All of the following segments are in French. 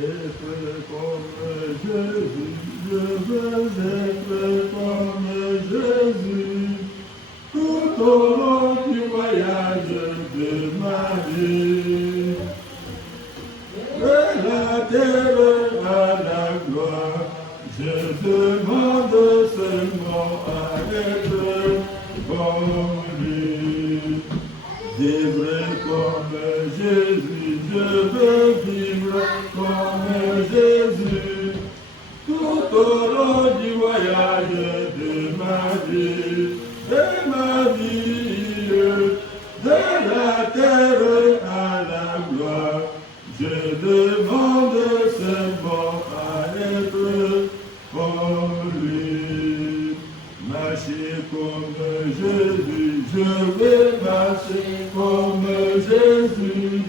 Être comme Jésus, je veux être comme Jésus, tout au long du voyage de ma vie. De la terre à la gloire, je demande seulement à être comme lui. Vivre comme Jésus, je veux vivre comme Jésus, tout au long du voyage de ma vie, de la terre à la gloire. Je demande seulement à être comme lui. Marcher comme Jésus, je vais marcher comme Jésus,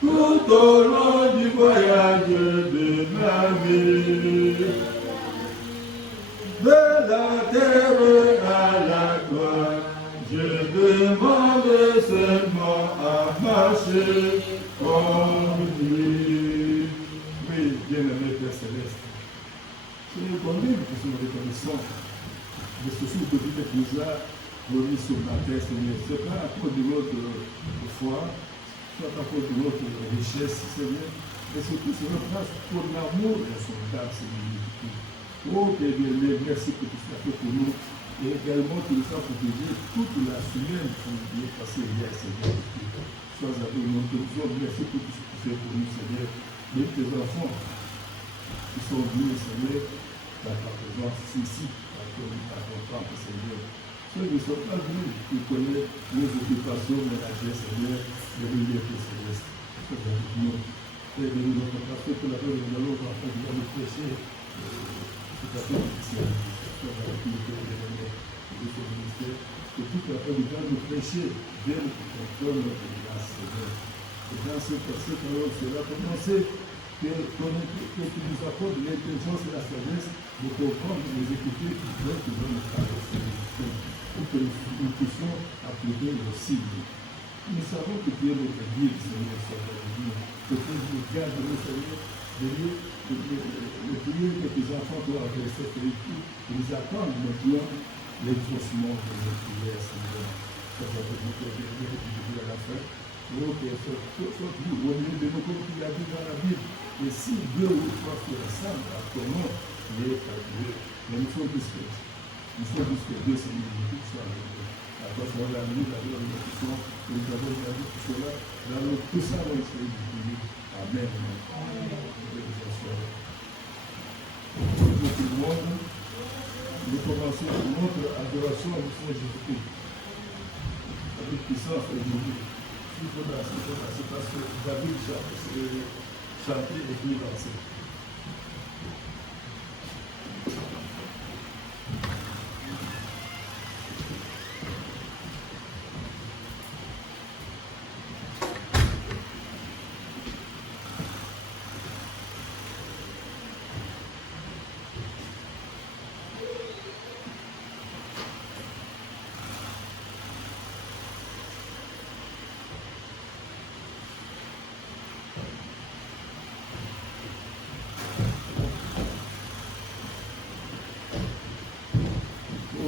tout au long du voyage de ma vie. De la terre à la gloire, je demande seulement à marcher comme lui. Oui, bien-aimé Père Céleste, soyez combien que nous reconnaissons de ce que vous êtes déjà remis sur la terre, Seigneur. Ce n'est pas à cause de notre foi, soit à cause de notre richesse, Seigneur, mais surtout, Seigneur, grâce pour l'amour insondable, Seigneur. Oh, Père bien-aimé, merci pour tout cela fait pour nous. Et également, tu nous as protégé toute la semaine qui est passée hier, Seigneur. Sois avec nous, nous te disons merci pour tout ce que tu fais pour nous, Seigneur. Et tes enfants qui sont venus, Seigneur, dans ta présence ici, à ton temple, Seigneur. Ceux qui ne sont pas venus, tu connais nos occupations ménagères, Seigneur, de l'unité céleste. Sois avec nous. Et de nous rencontrer pour la paix de nous afin de nous prêcher. Tout à fait officiel. Sois avec nous, Père de ce ministère. Que toute la paix du temps nous prêcher vienne pour qu'on notre grâce, Seigneur. Et dans cette parole, cela a commencé. Que tu nous accordes l'intelligence et la sagesse de comprendre et d'exécuter tout ce que nous traverser, pour que nous puissions appliquer nos signes. Nous savons que tu es notre guide, Seigneur, que tu nous gardes, Seigneur, de prier que tes enfants doivent avoir cette véhicule, ils attendent maintenant l'exaucement de nos prières, Seigneur. Ça va être notre dernier du début à la fin. Oh, Père, soit vous, au milieu de nous, comme tu l'as dit dans la Bible. Et si deux ou trois se ressemblent à ton nom, il est à Dieu. Mais nous sommes plus que deux, Seigneur, tout soit avec nous. La personne de la nuit, la bénédiction, nous avons la vie, tout cela, tout ça va être dit. Amen. Tout le monde, nous commençons notre adoration au Seigneur Jésus-Christ. Avec puissance aujourd'hui. C'est parce que David chantait et puis dansait.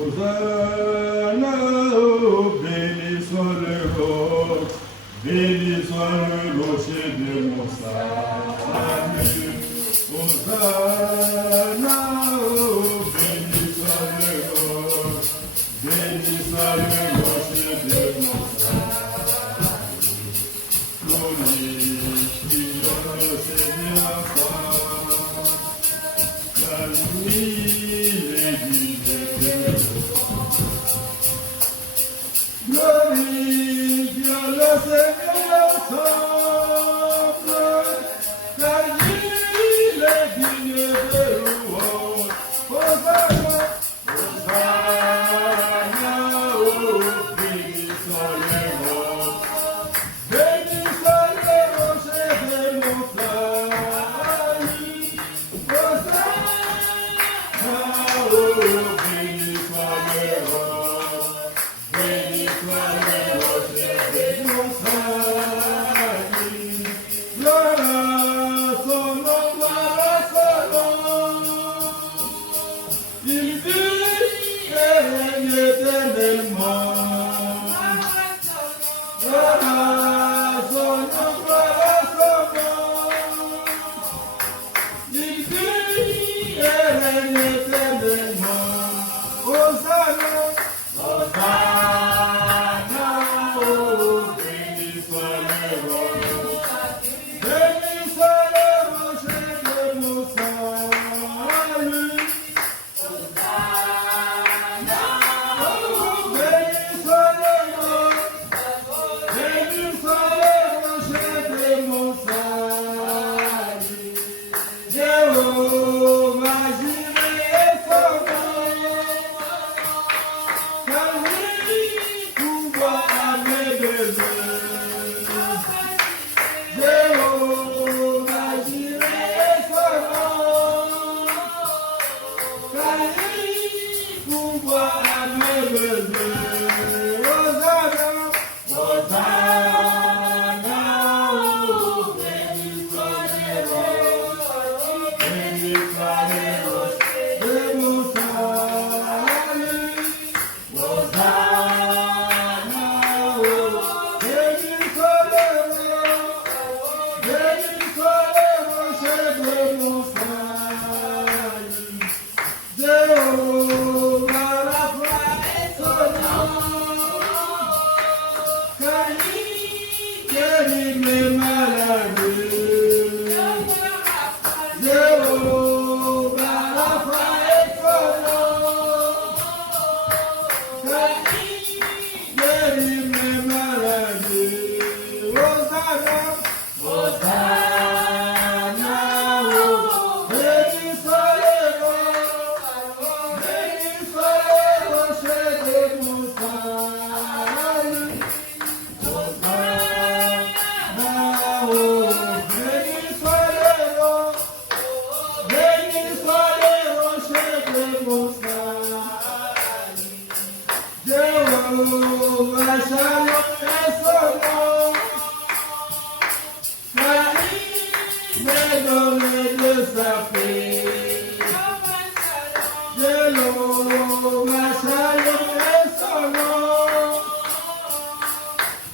Hosanna, Seigneur semble, car il est digne de louange. Hosanna, Hosanna, oh, béni soit le nom. Béni soit le rocher de mon salut. Hosanna, oh, béni soit le roi. Béni soit le rocher de mon salut. Gloire à son nom, gloire à son nom. Il vit et règne éternellement. Gloire à son nom, gloire à son nom. Il vit et règne éternellement. Hosanna, Hosanna, oh, béni soit le roi. Béni soit le rocher de mon salut. Béni soit le roi. Béni soit le rocher de mon salut. Jéhovah, Jireh est son nom. Car lui pourvoit à mes besoins. Jéhovah, Jireh est son nom. Car lui pourvoit à mes besoins. Hosanna, Hosanna, oh, béni soit le roi. Béni soit le rocher de mon salut. Hosanna, oh, béni soit le roi. Béni soit le rocher de mon salut. Jéhovah Rapha est son nom. Car il guérit mes maladies. Jéhovah Rapha est son nom. Car il guérit mes maladies. Hosanna, Hosanna, oh, béni soit le roi. Béni soit le rocher de mon salut. Hosanna, oh, béni soit le roi. Béni soit le rocher de mon salut. Jéhovah Shalom est son nom. Car il m'est donné de sa paix. Jéhovah Shalom est son nom.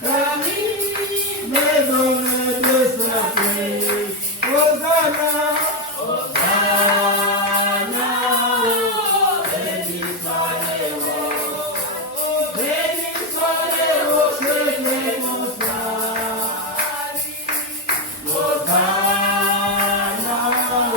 Car il m'est donné de sa paix. Hosanna, Hosanna, oh, béni soit le roi. Béni soit le rocher de mon salut. Hosanna, oh,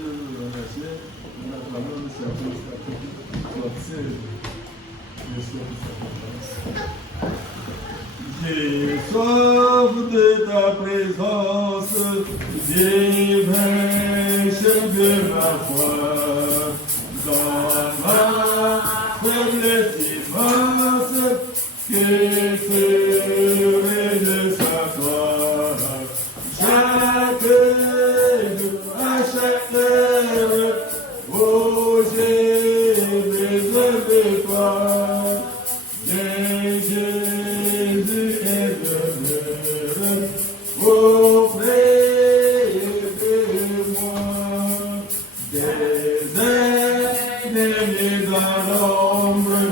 vous remercier. Naturellement, nous servons sortir de j'ai soif de ta présence, divin chef de ma foi, dans ma faiblesse immense, que ferai de sa gloire. Chaque jour, à chaque heure, oh j'ai besoin de toi. Jésus est demeuré auprès de moi. Des ennemis dans l'ombre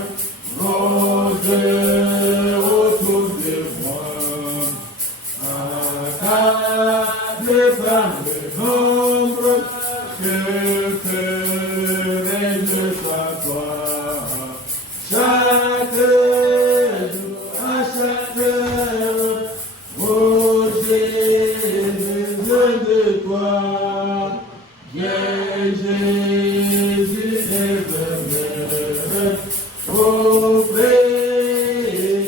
rôdent autour de moi. Accablé par le nombre, que ferai-je sans toi? Chaque jour, à chaque heure, oh j'ai besoin de toi. Jésus est demeuré auprès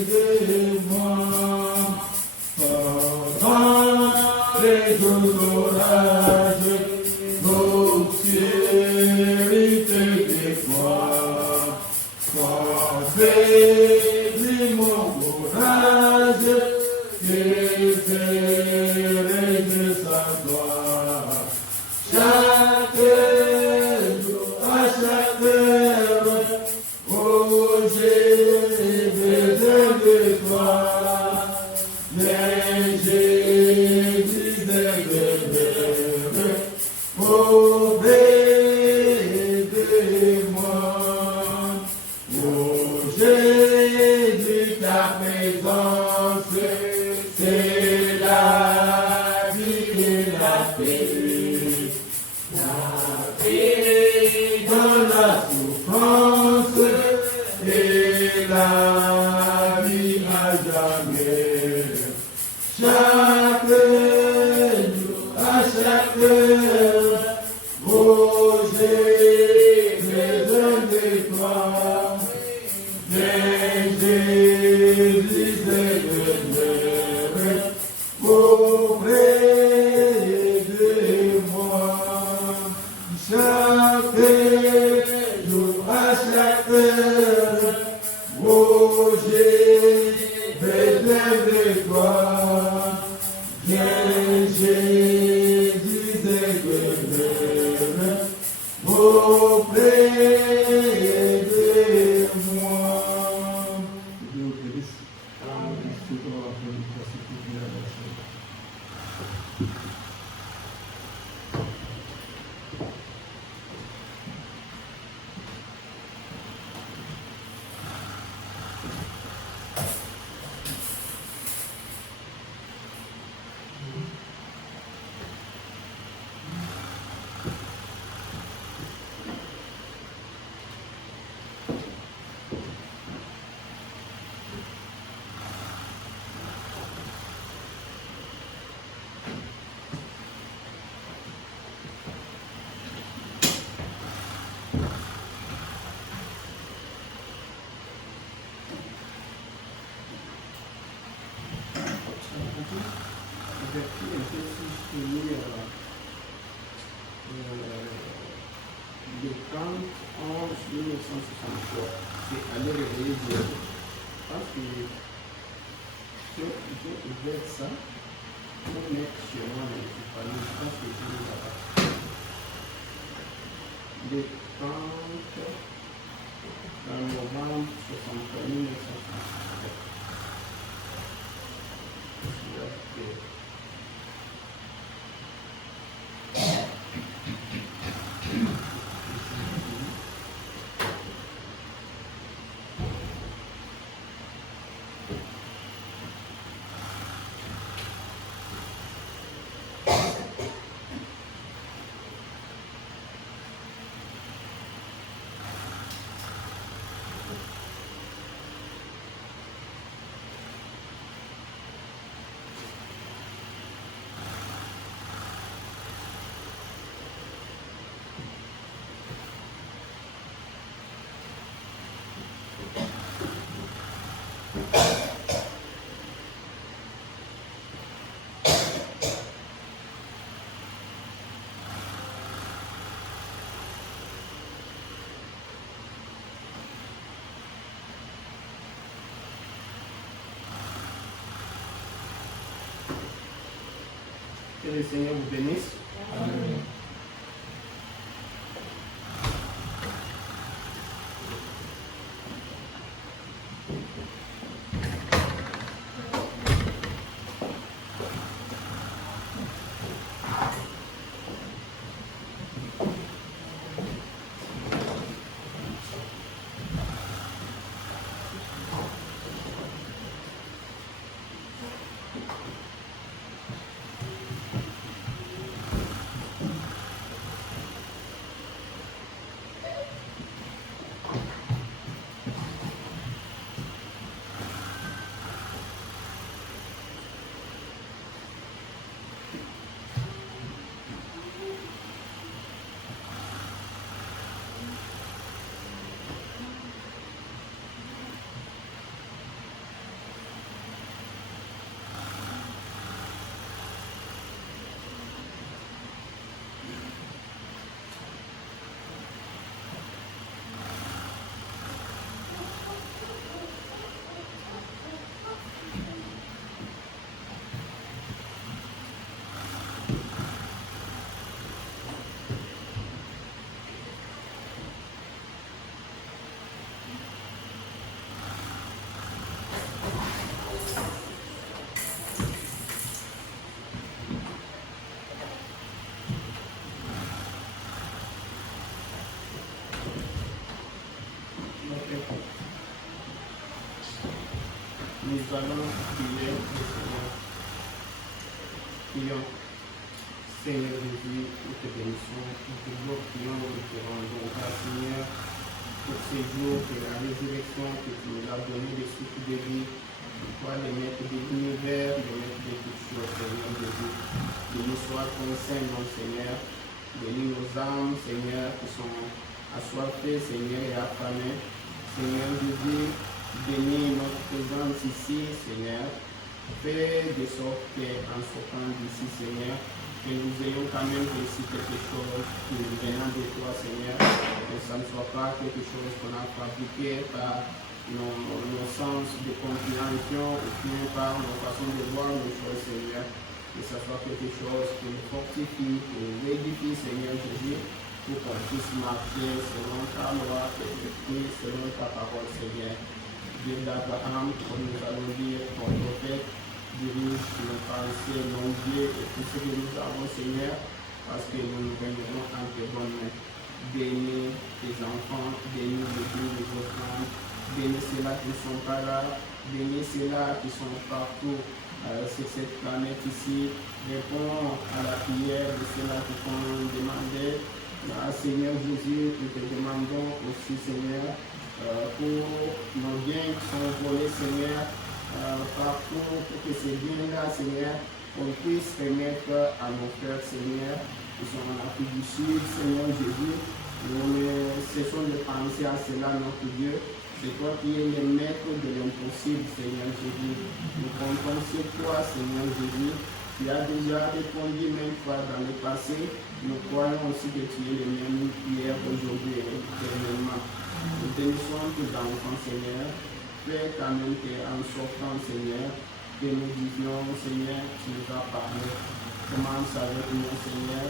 de moi. Pendant les jours d'orage, l'obscurité dévoile. Faiblit mon courage, que ferai de sa gloire. Chaque jour, à chaque heure, oh j'ai besoin de toi. Mais Jésus est demeuré auprès de moi. Oh Jésus, ta présence, c'est la vie et la paix. La paix dans la souffrance et la vie à jamais. Chaque jour, à chaque heure, oh j'ai besoin de toi. Mais Jésus est demeuré auprès de moi. Chaque jour, à chaque heure, oh j'ai besoin de toi. Mais Jésus est demeuré auprès de moi. Dieu vous bénisse. C'est pour la fin du classique de la nation. De 30 11 1963, c'est aller réveiller Dieu. Parce que j'ai ouvert ça pour mettre sur moi dans le panier. Je pense que je ne pas. De 30 dans novembre 63, 1963. le Seigneur vous bénisse. Amen. Nous allons prier le Seigneur. Prions. Seigneur Jésus, nous te bénissons, nous te glorifions, nous te rendons grâce, Seigneur, pour ces jours de la résurrection que tu nous as donné de souffle de vie. Toi, le maître de l'univers, le maître de toutes choses, Seigneur Jésus. Béni soit ton saint nom, Seigneur. Bénis nos âmes, Seigneur, qui sont assoiffées, Seigneur, et affamées. Seigneur Jésus, bénis notre présence ici, Seigneur. Fais de sorte qu'en sortant d'ici, Seigneur, que nous ayons quand même réussi quelque chose qui nous venant de toi, Seigneur. Que ça ne soit pas quelque chose qu'on a fabriqué par nos sens de compréhension ou bien par nos façons de voir nos choses, Seigneur. Que ça soit quelque chose qui nous fortifie, qui nous édifie, Seigneur Jésus, pour qu'on puisse marcher selon ta loi et selon ta parole, Seigneur. Dieu d'Abraham, comme nous allons dire, ton prophète, dirige nos pensées, nos yeux et tout ce que nous avons, Seigneur, parce que nous nous remettons en tes bonnes mains. Bénis tes enfants, bénis les offrandes, bénis ceux-là qui ne sont pas là, bénis ceux-là qui sont partout sur cette planète ici. Réponds à la prière de ceux-là qui t'ont demandé. Seigneur Jésus, nous te demandons aussi, Seigneur, pour nos biens qui sont volés, Seigneur, partout, pour que ces biens-là, Seigneur, on puisse remettre à nos frères, Seigneur, qui sont en Afrique du Sud, Seigneur Jésus. Nous ne cessons de penser à cela, notre Dieu. C'est toi qui es le maître de l'impossible, Seigneur Jésus. Nous comptons sur toi, Seigneur Jésus. Tu as déjà répondu maintes fois dans le passé. Nous croyons aussi que tu es le même hier, aujourd'hui et éternellement. Nous bénissons tes enfants, Seigneur. Fais quand même qu'en sortant, Seigneur, que nous disions, Seigneur, tu nous as parlé. Commence avec nous, Seigneur.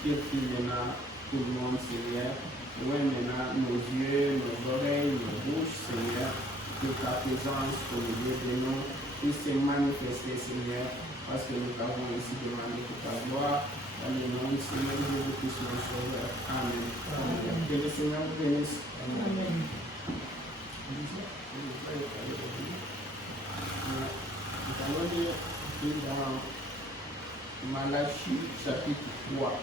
Purifie maintenant tout le monde, Seigneur. Ouvre maintenant nos yeux, nos oreilles, nos bouches, Seigneur. Que ta présence au milieu de nous puisse se manifester, Seigneur. Parce que nous t'avons ici demandé pour ta gloire. Dans le nom du Seigneur Jésus-Christ, notre Sauveur. Amen. Amen. Que le Seigneur vous bénisse. Amen. Nous allons lire dans Malachie chapitre 3.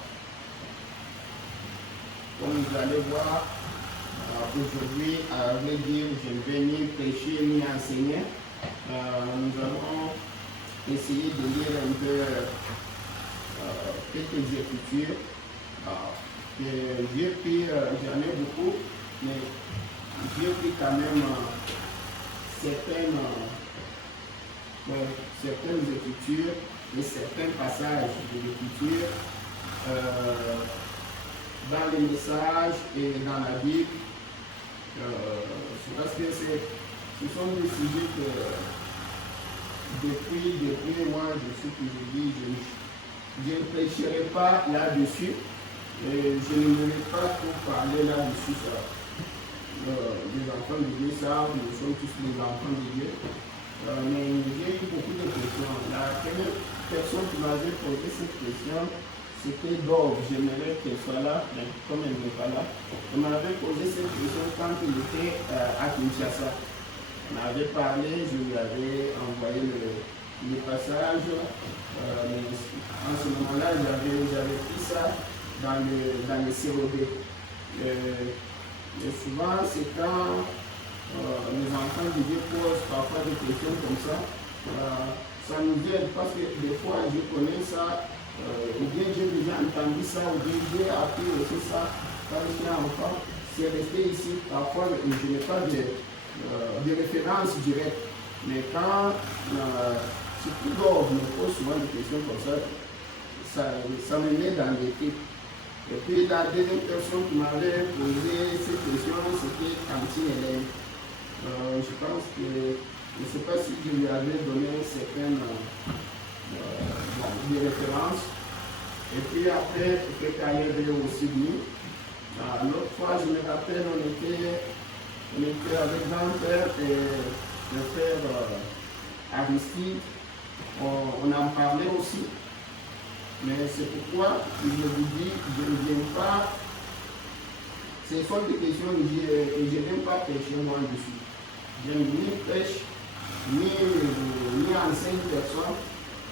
Comme vous allez voir, aujourd'hui, à vrai dire, je ne vais ni prêcher ni enseigner. Nous allons essayer de lire un peu quelques écritures. J'ai pris, j'en ai beaucoup, mais j'ai pris quand même certaines écritures et certains passages de l'écriture dans les messages et dans la Bible. Parce que ce sont des sujets que depuis moi je suis toujours dit, je ne prêcherai pas là-dessus. Je n'aimerais pas trop parler là-dessus. Les enfants de Dieu savent, nous sommes tous les enfants de Dieu. Mais j'ai eu beaucoup de questions. La première personne qui m'avait posé cette question, c'était Dove. J'aimerais qu'elle soit là, mais comme elle n'est pas là, elle m'avait posé cette question quand il était à Kinshasa. On avait parlé, je lui avais envoyé le passage. En ce moment-là, j'avais pris ça dans le COD. Et souvent, c'est quand les enfants de Dieu posent parfois des questions comme ça, ça nous aide parce que des fois, je connais ça, ou bien j'ai déjà entendu ça, ou bien j'ai appris aussi ça quand je suis enfant. C'est resté ici. Parfois, je n'ai pas de référence directe. Mais quand surtout on me pose souvent des questions comme ça me met dans l'équipe. Et puis la deuxième personne qui m'avait posé cette question, c'était Cantine Hélène. Je pense que, je ne sais pas si je lui avais donné certaines des références. Et puis après, peut-être qu'elle avait aussi venu. L'autre fois, je me rappelle, on était avec grand-père et le frère Aristide. On en parlait aussi. Mais c'est pourquoi je vous dis, je ne viens pas. Ce sont des questions et je n'aime pas prêcher moi dessus. Je ni prêche, ni enseigne personne.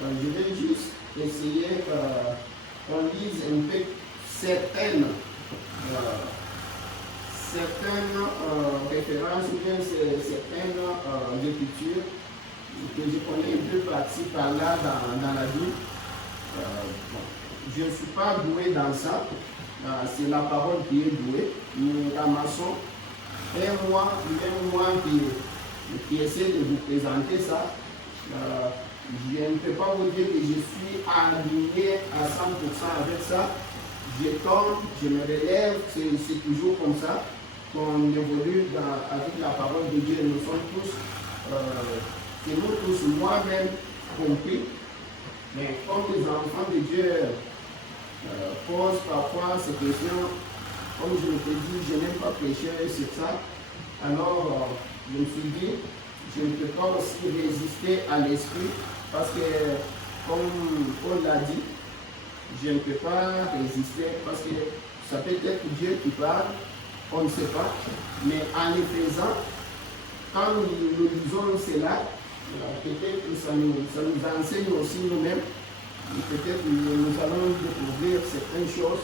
Je vais juste essayer qu'on lise un peu certaines références ou bien certaines écritures que je connais un peu par-ci par-là dans la Bible. Je ne suis pas doué dans ça, c'est la parole qui est douée. Nous ramassons un mois qui essaie de vous présenter ça. Je ne peux pas vous dire que je suis aligné à 100% avec ça. Je tombe, je me relève, c'est toujours comme ça qu'on évolue avec la parole de Dieu. Nous sommes tous, c'est nous tous, moi-même compris. Mais comme les enfants de Dieu posent parfois ces questions, comme je te dis, je n'aime pas prêcher sur ça. Alors, je me suis dit, je ne peux pas aussi résister à l'esprit parce que, comme Paul l'a dit, je ne peux pas résister parce que ça peut être Dieu qui parle, on ne sait pas. Mais en le faisant, quand nous lisons cela, peut-être que ça nous enseigne aussi nous-mêmes. Peut-être que nous allons découvrir certaines choses.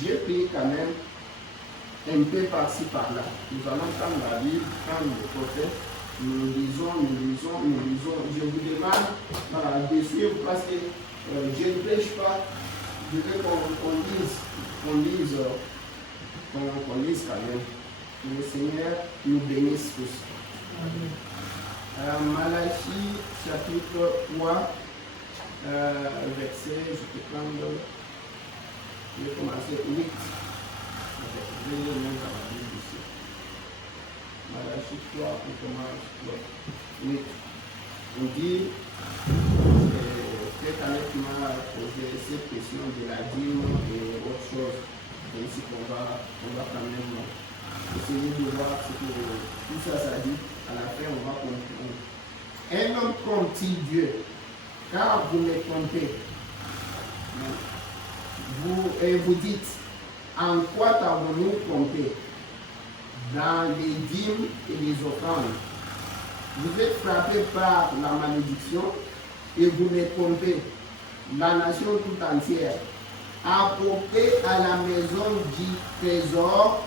J'ai pris quand même un peu par-ci par-là. Nous allons prendre la Bible, prendre le prophète, nous lisons. Je vous demande de suivre parce que je ne prêche pas. Je veux qu'on lise quand même. Que le Seigneur nous bénisse tous. Malachie chapitre 3, verset, je peux prendre, je vais commencer 8. Je vais le mettre dans la Bible ici. Malachie 3, on commence 8. On dit, peut-être avec qui m'a posé cette question de la dîme et autre chose, ainsi qu'on va quand même essayer de voir ce que tout ça dit. À la fin, on va comprendre. Un homme trompe-t-il Dieu, car vous me trompez. Vous dites, en quoi t'avons-nous trompé? Dans les dîmes et les offrandes. Vous êtes frappé par la malédiction et vous me trompez. La nation tout entière. Apportez à la maison du trésor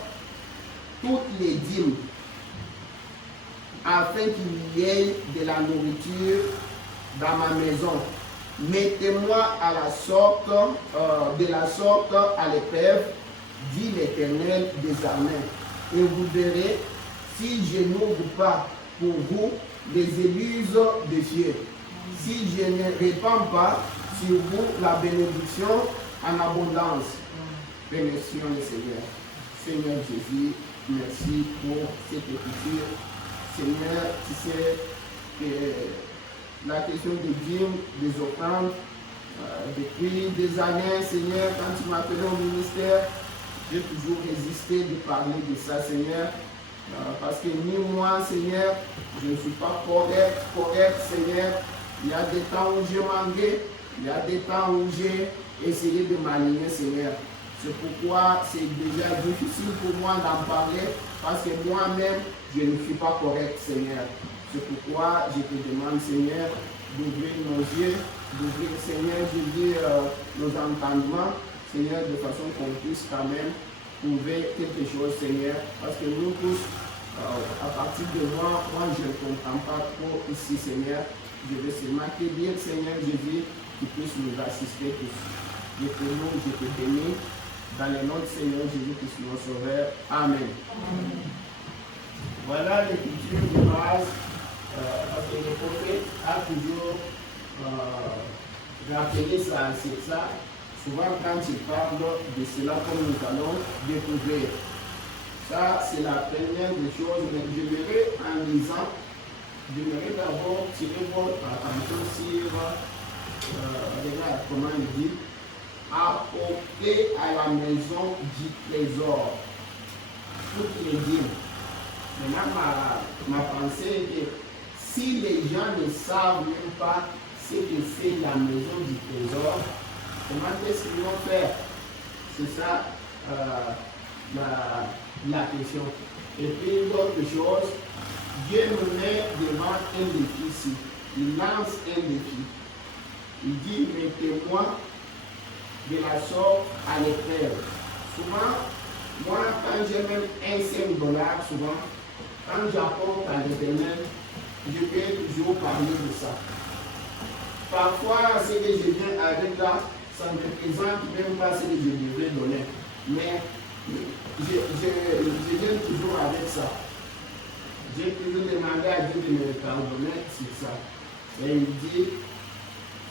toutes les dîmes, afin qu'il y ait de la nourriture dans ma maison. Mettez-moi à de la sorte à l'épreuve, dit l'Éternel des armées. Et vous verrez si je n'ouvre pas pour vous les éluses de Dieu. Si je ne répands pas sur vous la bénédiction en abondance. Bénédiction le Seigneur. Seigneur Jésus, merci pour cette écriture. Seigneur, tu sais que la question des dîmes, des offrandes, Depuis des années, Seigneur, quand tu m'as appelé au ministère, j'ai toujours résisté de parler de ça, Seigneur. Parce que ni moi, Seigneur, je ne suis pas correct, Seigneur. Il y a des temps où j'ai manqué, il y a des temps où j'ai essayé de m'aligner, Seigneur. C'est pourquoi c'est déjà difficile pour moi d'en parler, parce que moi-même, je ne suis pas correct, Seigneur. C'est pourquoi je te demande, Seigneur, d'ouvrir nos yeux, d'ouvrir, Seigneur, je dis, nos entendements, Seigneur, de façon qu'on puisse quand même trouver quelque chose, Seigneur. Parce que nous tous, à partir de moi, je ne comprends pas trop ici, Seigneur. Je veux seulement te dire, Seigneur Jésus, tu puisses nous assister tous. Je te loue, je te bénis. Dans le nom du Seigneur Jésus-Christ, notre Sauveur. Amen. Voilà l'écriture de base, parce que le prophète a toujours rappelé ça, c'est ça. Souvent, quand il parle de cela, comme nous allons découvrir. Ça, c'est la première des choses. Mais je verrai en lisant, je verrai d'abord tirer votre attention sur, regarde comment il dit, apporter à la maison du trésor toutes les dîmes. Maintenant, ma pensée est que si les gens ne savent même pas ce que c'est la maison du trésor, comment est-ce qu'ils vont faire? C'est ça la question. Et puis l'autre chose, Dieu nous met devant un défi ici. Il lance un défi. Il dit, mettez-moi de la sorte à l'épreuve. Souvent, moi, quand j'ai même $5, souvent, quand j'apporte à l'Éternel, je peux toujours parler de ça. Parfois, ce que je viens avec là, ça ne représente même pas ce que je devrais donner. Mais je viens toujours avec ça. J'ai toujours demandé à Dieu de me pardonner sur ça. Et il dit,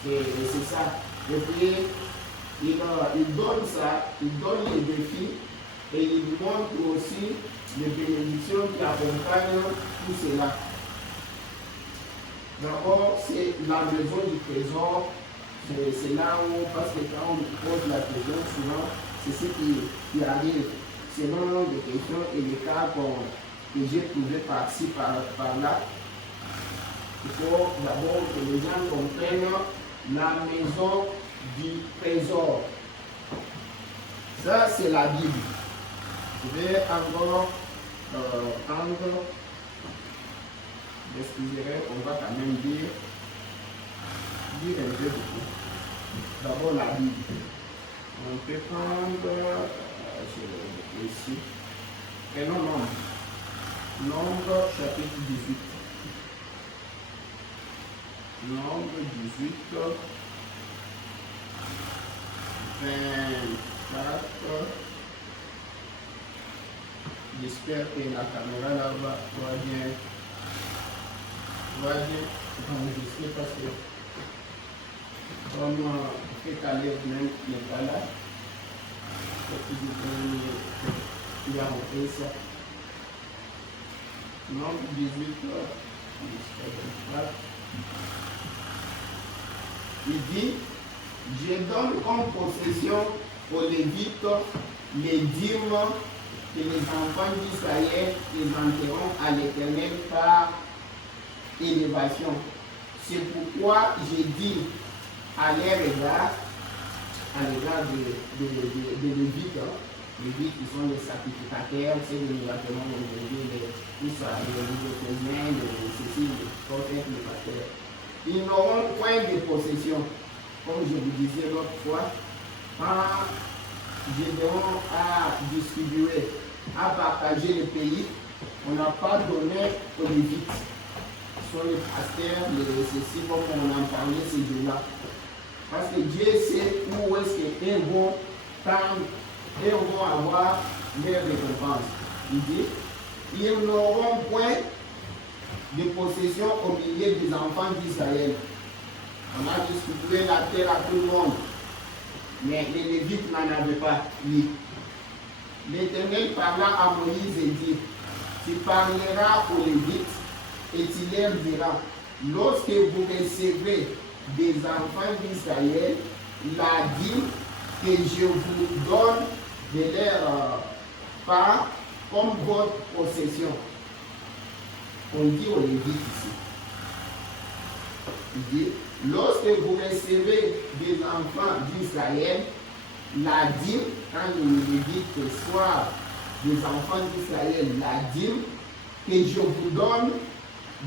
c'est ça. Et puis, il donne ça, il donne les défis et il montre aussi les bénédictions qui accompagnent tout cela. D'abord, c'est la maison du trésor. C'est là où, parce que quand on pose la question, souvent, c'est ce qui arrive. Selon les questions et les cas que j'ai trouvé par-ci, par-là, il faut d'abord que les gens comprennent la maison du trésor. Ça, c'est la Bible. Je vais encore prendre, excusez-moi, on va quand même dire un peu beaucoup. D'abord la Bible. On peut prendre, ici, et non, Nombre chapitre 18. Nombre 18, 24. J'espère que la caméra là-bas va bien enregistrer parce que comme fait à l'aide même n'est pas là, il a montré ça. Nombre 18, 24. Il dit, je donne comme possession aux Lévites les dîmes que les enfants d'Israël présenteront à l'Éternel par élévation. C'est pourquoi j'ai dit à l'égard de Lévites, Lévites qui sont les sacrificateurs, c'est les bâtiments aujourd'hui, tout ça, les Éphésiens, ceci, les prophètes, les pasteurs. Ils n'auront point de possession, comme je vous disais l'autre fois, quand ils devront à distribuer, à partager le pays, on n'a pas donné aux Lévites. Ce sont les pasteurs, les ceci, comme on en parlait ces jours-là. Parce que Dieu sait où est-ce qu'ils vont prendre et vont avoir leur récompense. Il dit, ils n'auront point de possession au milieu des enfants d'Israël. On a distribué la terre à tout le monde, mais les Lévites n'en avaient pas, lui. L'Éternel parla à Moïse et dit, tu parleras aux Lévites et tu leur diras, lorsque vous recevrez des enfants d'Israël la dîme que je vous donne de leur part comme votre possession. On dit aux Lévites ici. Il dit, lorsque vous recevez des enfants d'Israël, la dîme, quand les Lévites reçoivent des enfants d'Israël, la dîme que je vous donne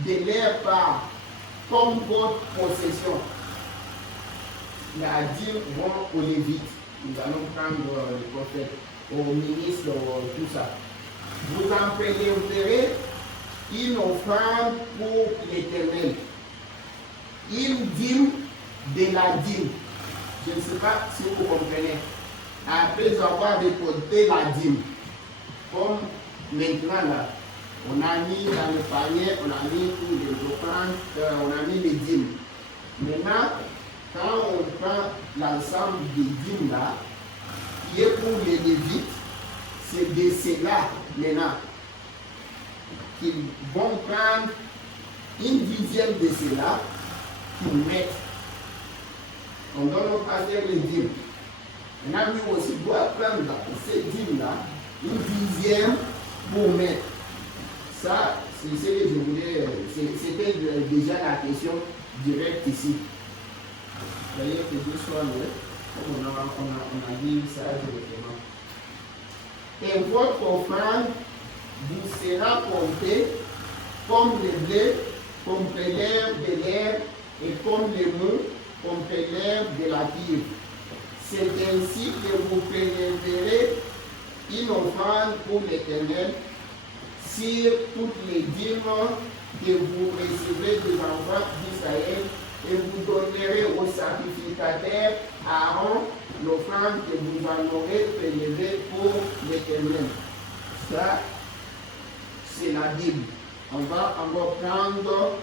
de leur part comme votre possession. La dîme vont aux Lévites. Nous allons prendre le prophète, au ministre, tout ça. Vous en prélèverez une offrande pour l'Éternel. Une dîme de la dîme. Je ne sais pas si vous comprenez. Après avoir déposé la dîme, comme maintenant là, on a mis dans le panier, on a mis tous les offrandes, on a mis les dîmes. Maintenant, quand on prend l'ensemble des dîmes là, qui est pour les Lévites, c'est de cela maintenant qu'ils vont prendre une dixième de cela qu'ils mettent. On donne au pasteur les dîmes. Maintenant, nous aussi doit prendre ces dîmes-là, une dixième pour mettre. Ça, c'est ce que je voulais. C'était déjà la question directe ici. Vous voyez que Dieu soit là, comme on a dit ça directement. Et votre offrande vous sera comptée comme le blé, comme l'herbe de l'herbe et comme le mou, comme l'herbe de la cuve. C'est ainsi que vous prélèverez une offrande pour l'Éternel sur toutes les dîmes que vous recevrez des enfants d'Israël, et vous donnerez au sacrificateur Aaron l'offrande que vous en aurez prélevée pour l'Éternel. Ça, c'est la Bible. On va prendre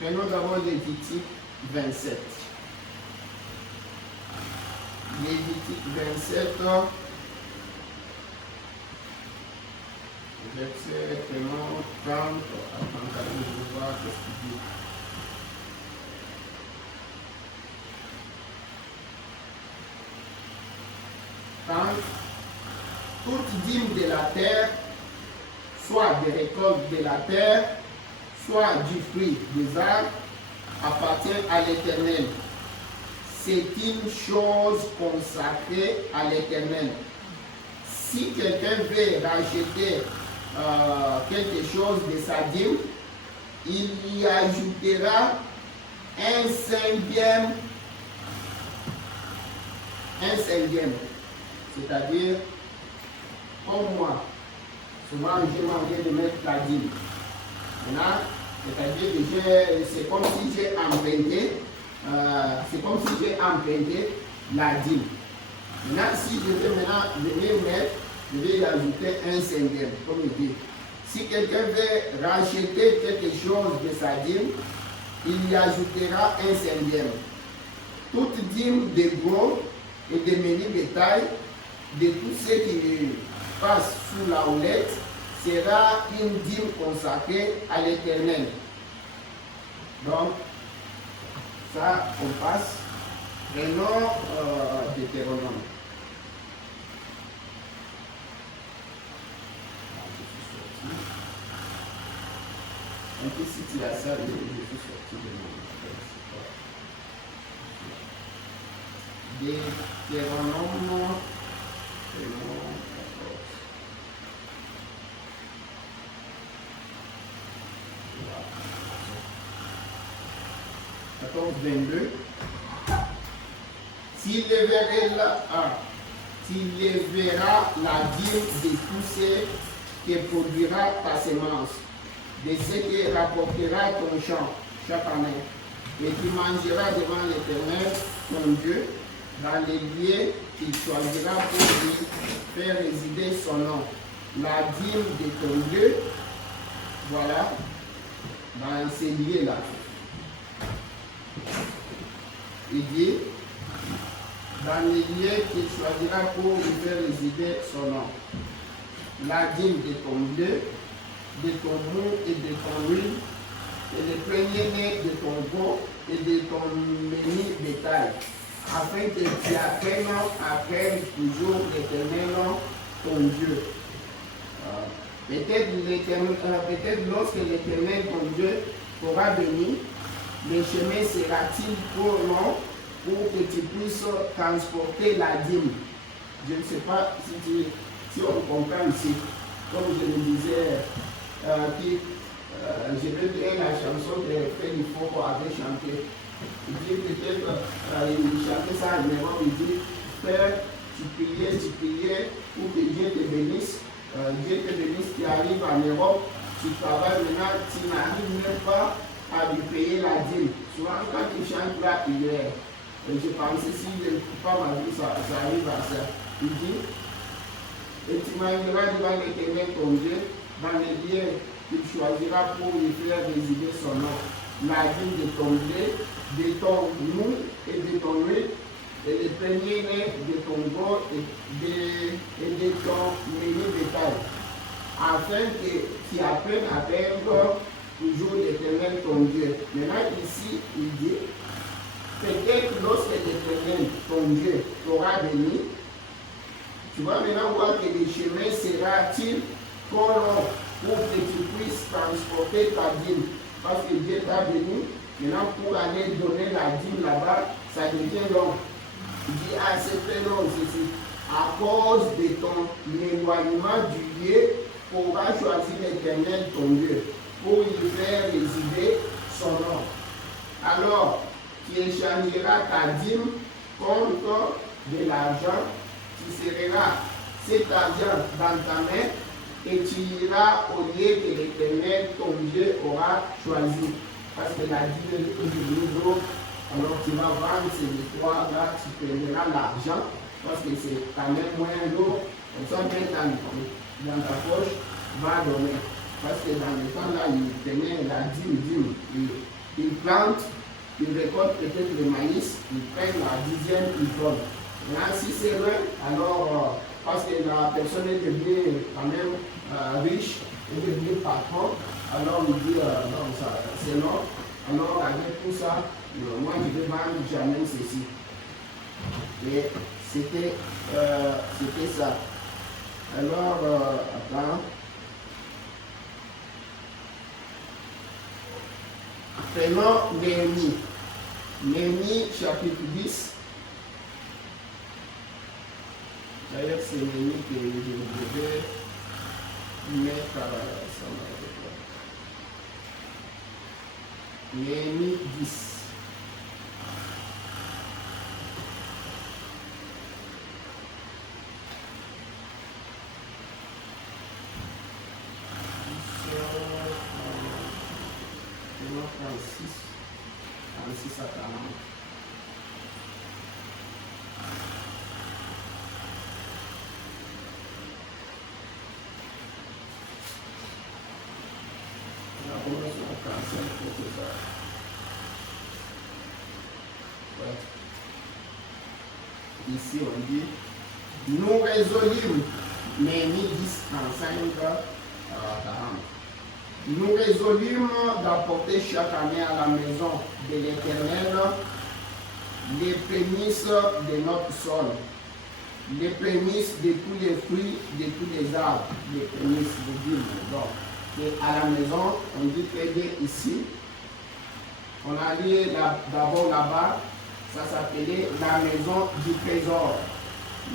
prenons d'abord Lévitique 27. Lévitique 27, verset 30, je vois ce qu'il dit. Toute dîme de la terre, soit des récoltes de la terre, soit du fruit des arbres, appartient à l'Éternel. C'est une chose consacrée à l'Éternel. Si quelqu'un veut racheter quelque chose de sa dîme, il y ajoutera un cinquième, c'est-à-dire, comme moi, souvent j'ai demandé de mettre la dîme. Maintenant, c'est-à-dire que c'est comme si j'ai emprunté, la dîme. Maintenant, si je vais maintenant venir mettre, je vais y ajouter un cinquième, comme il dit. Si quelqu'un veut racheter quelque chose de sa dîme, il y ajoutera un cinquième. Toute dîme de gros et de menu bétail, de tout ce qui passe sous la houlette, sera une dîme consacrée à l'Éternel. Donc, ça, on passe. Prenons Deutéronome. Un peu si tu as ça, je suis sorti de mon Deutéronome. 14, 22. S'il lèvera la dîme de tout ce que produira ta semence, de ce que rapportera ton champ chaque année, et tu mangeras devant l'Éternel, ton Dieu, dans les lieux qu'il choisira pour lui faire résider son nom. La dîme de ton Dieu, voilà, dans ces lieux-là. Il dit, dans les lieux qu'il choisira pour lui faire résider son nom. La dîme de ton Dieu, de ton mou et de ton huile, et le premier-né de ton veau et de ton menu bétail, afin que tu apprennes à faire toujours l'Éternel ton Dieu. Peut-être lorsque l'Éternel ton Dieu t'aura béni, le chemin sera-t-il trop long pour que tu puisses transporter la dîme? Je ne sais pas si on comprend ici. Comme je le disais, je vais dire la chanson que Fred Ifoko avait chantée. Il dit peut-être, il chantait ça en Europe, il dit, Frère, tu priais pour que Dieu te bénisse. Dieu te bénisse, tu arrives en Europe, tu travailles maintenant, tu n'arrives même pas à lui payer la dîme. Souvent, quand il chante là, il est. Je pensais, si je ne coupe pas ma vie, ça arrive à ça. Il dit, et tu marieras devant l'Éternel ton Dieu, dans les lieux qu'il choisira pour lui faire résider son nom. La dîme de ton blé, de ton mou et de ton huile, et le premier-né de ton veau et de ton menu bétail, afin que tu apprennes à perdre toujours l'Éternel ton Dieu. Maintenant ici, il dit, peut-être lorsque l'Éternel ton Dieu t'aura béni, tu vas maintenant voir que le chemin sera-t-il trop long pour que tu puisses transporter ta dîme. Parce que Dieu t'a béni, maintenant pour aller donner la dîme là-bas, ça devient long. Il dit, ah, c'est très long ceci. À cause de ton éloignement du lieu, pour choisir l'Éternel ton Dieu, pour y faire résider son nom. Alors, tu échangeras ta dîme contre de l'argent, tu serreras cet argent dans ta main et tu iras au lieu que l'Éternel ton Dieu aura choisi. Parce que la dîme est devenue lourde. Alors tu vas vendre ces trois là, tu prendras l'argent parce que c'est quand même moins lourd. Comme ça, mets dans ta poche, va donner. Parce que dans le temps là, il tenait la dîme. Il plante, il récolte peut-être le maïs, il prend la dixième, il donne. Là, si c'est vrai, alors, parce que la personne est devenue quand même riche, est devenue patron, alors il dit non, ça c'est non. Alors avec tout ça, moi je vais vendre jamais ceci. Et c'était ça. Alors, attends. Prenons Néhémie. Néhémie chapitre 10. D'ailleurs, c'est Néhémie que je devais mettre ça. Néhémie 10. À 40. Ici on dit, nous résolûmes, Néhémie 10, 35 à 40. Nous résolûmes d'apporter chaque année à la maison de l'Éternel les prémices de notre sol, les prémices de tous les fruits, de tous les arbres, les prémices de Dieu. Donc, et à la maison, on dit très bien ici, on a lu d'abord là-bas, ça s'appelait la maison du trésor.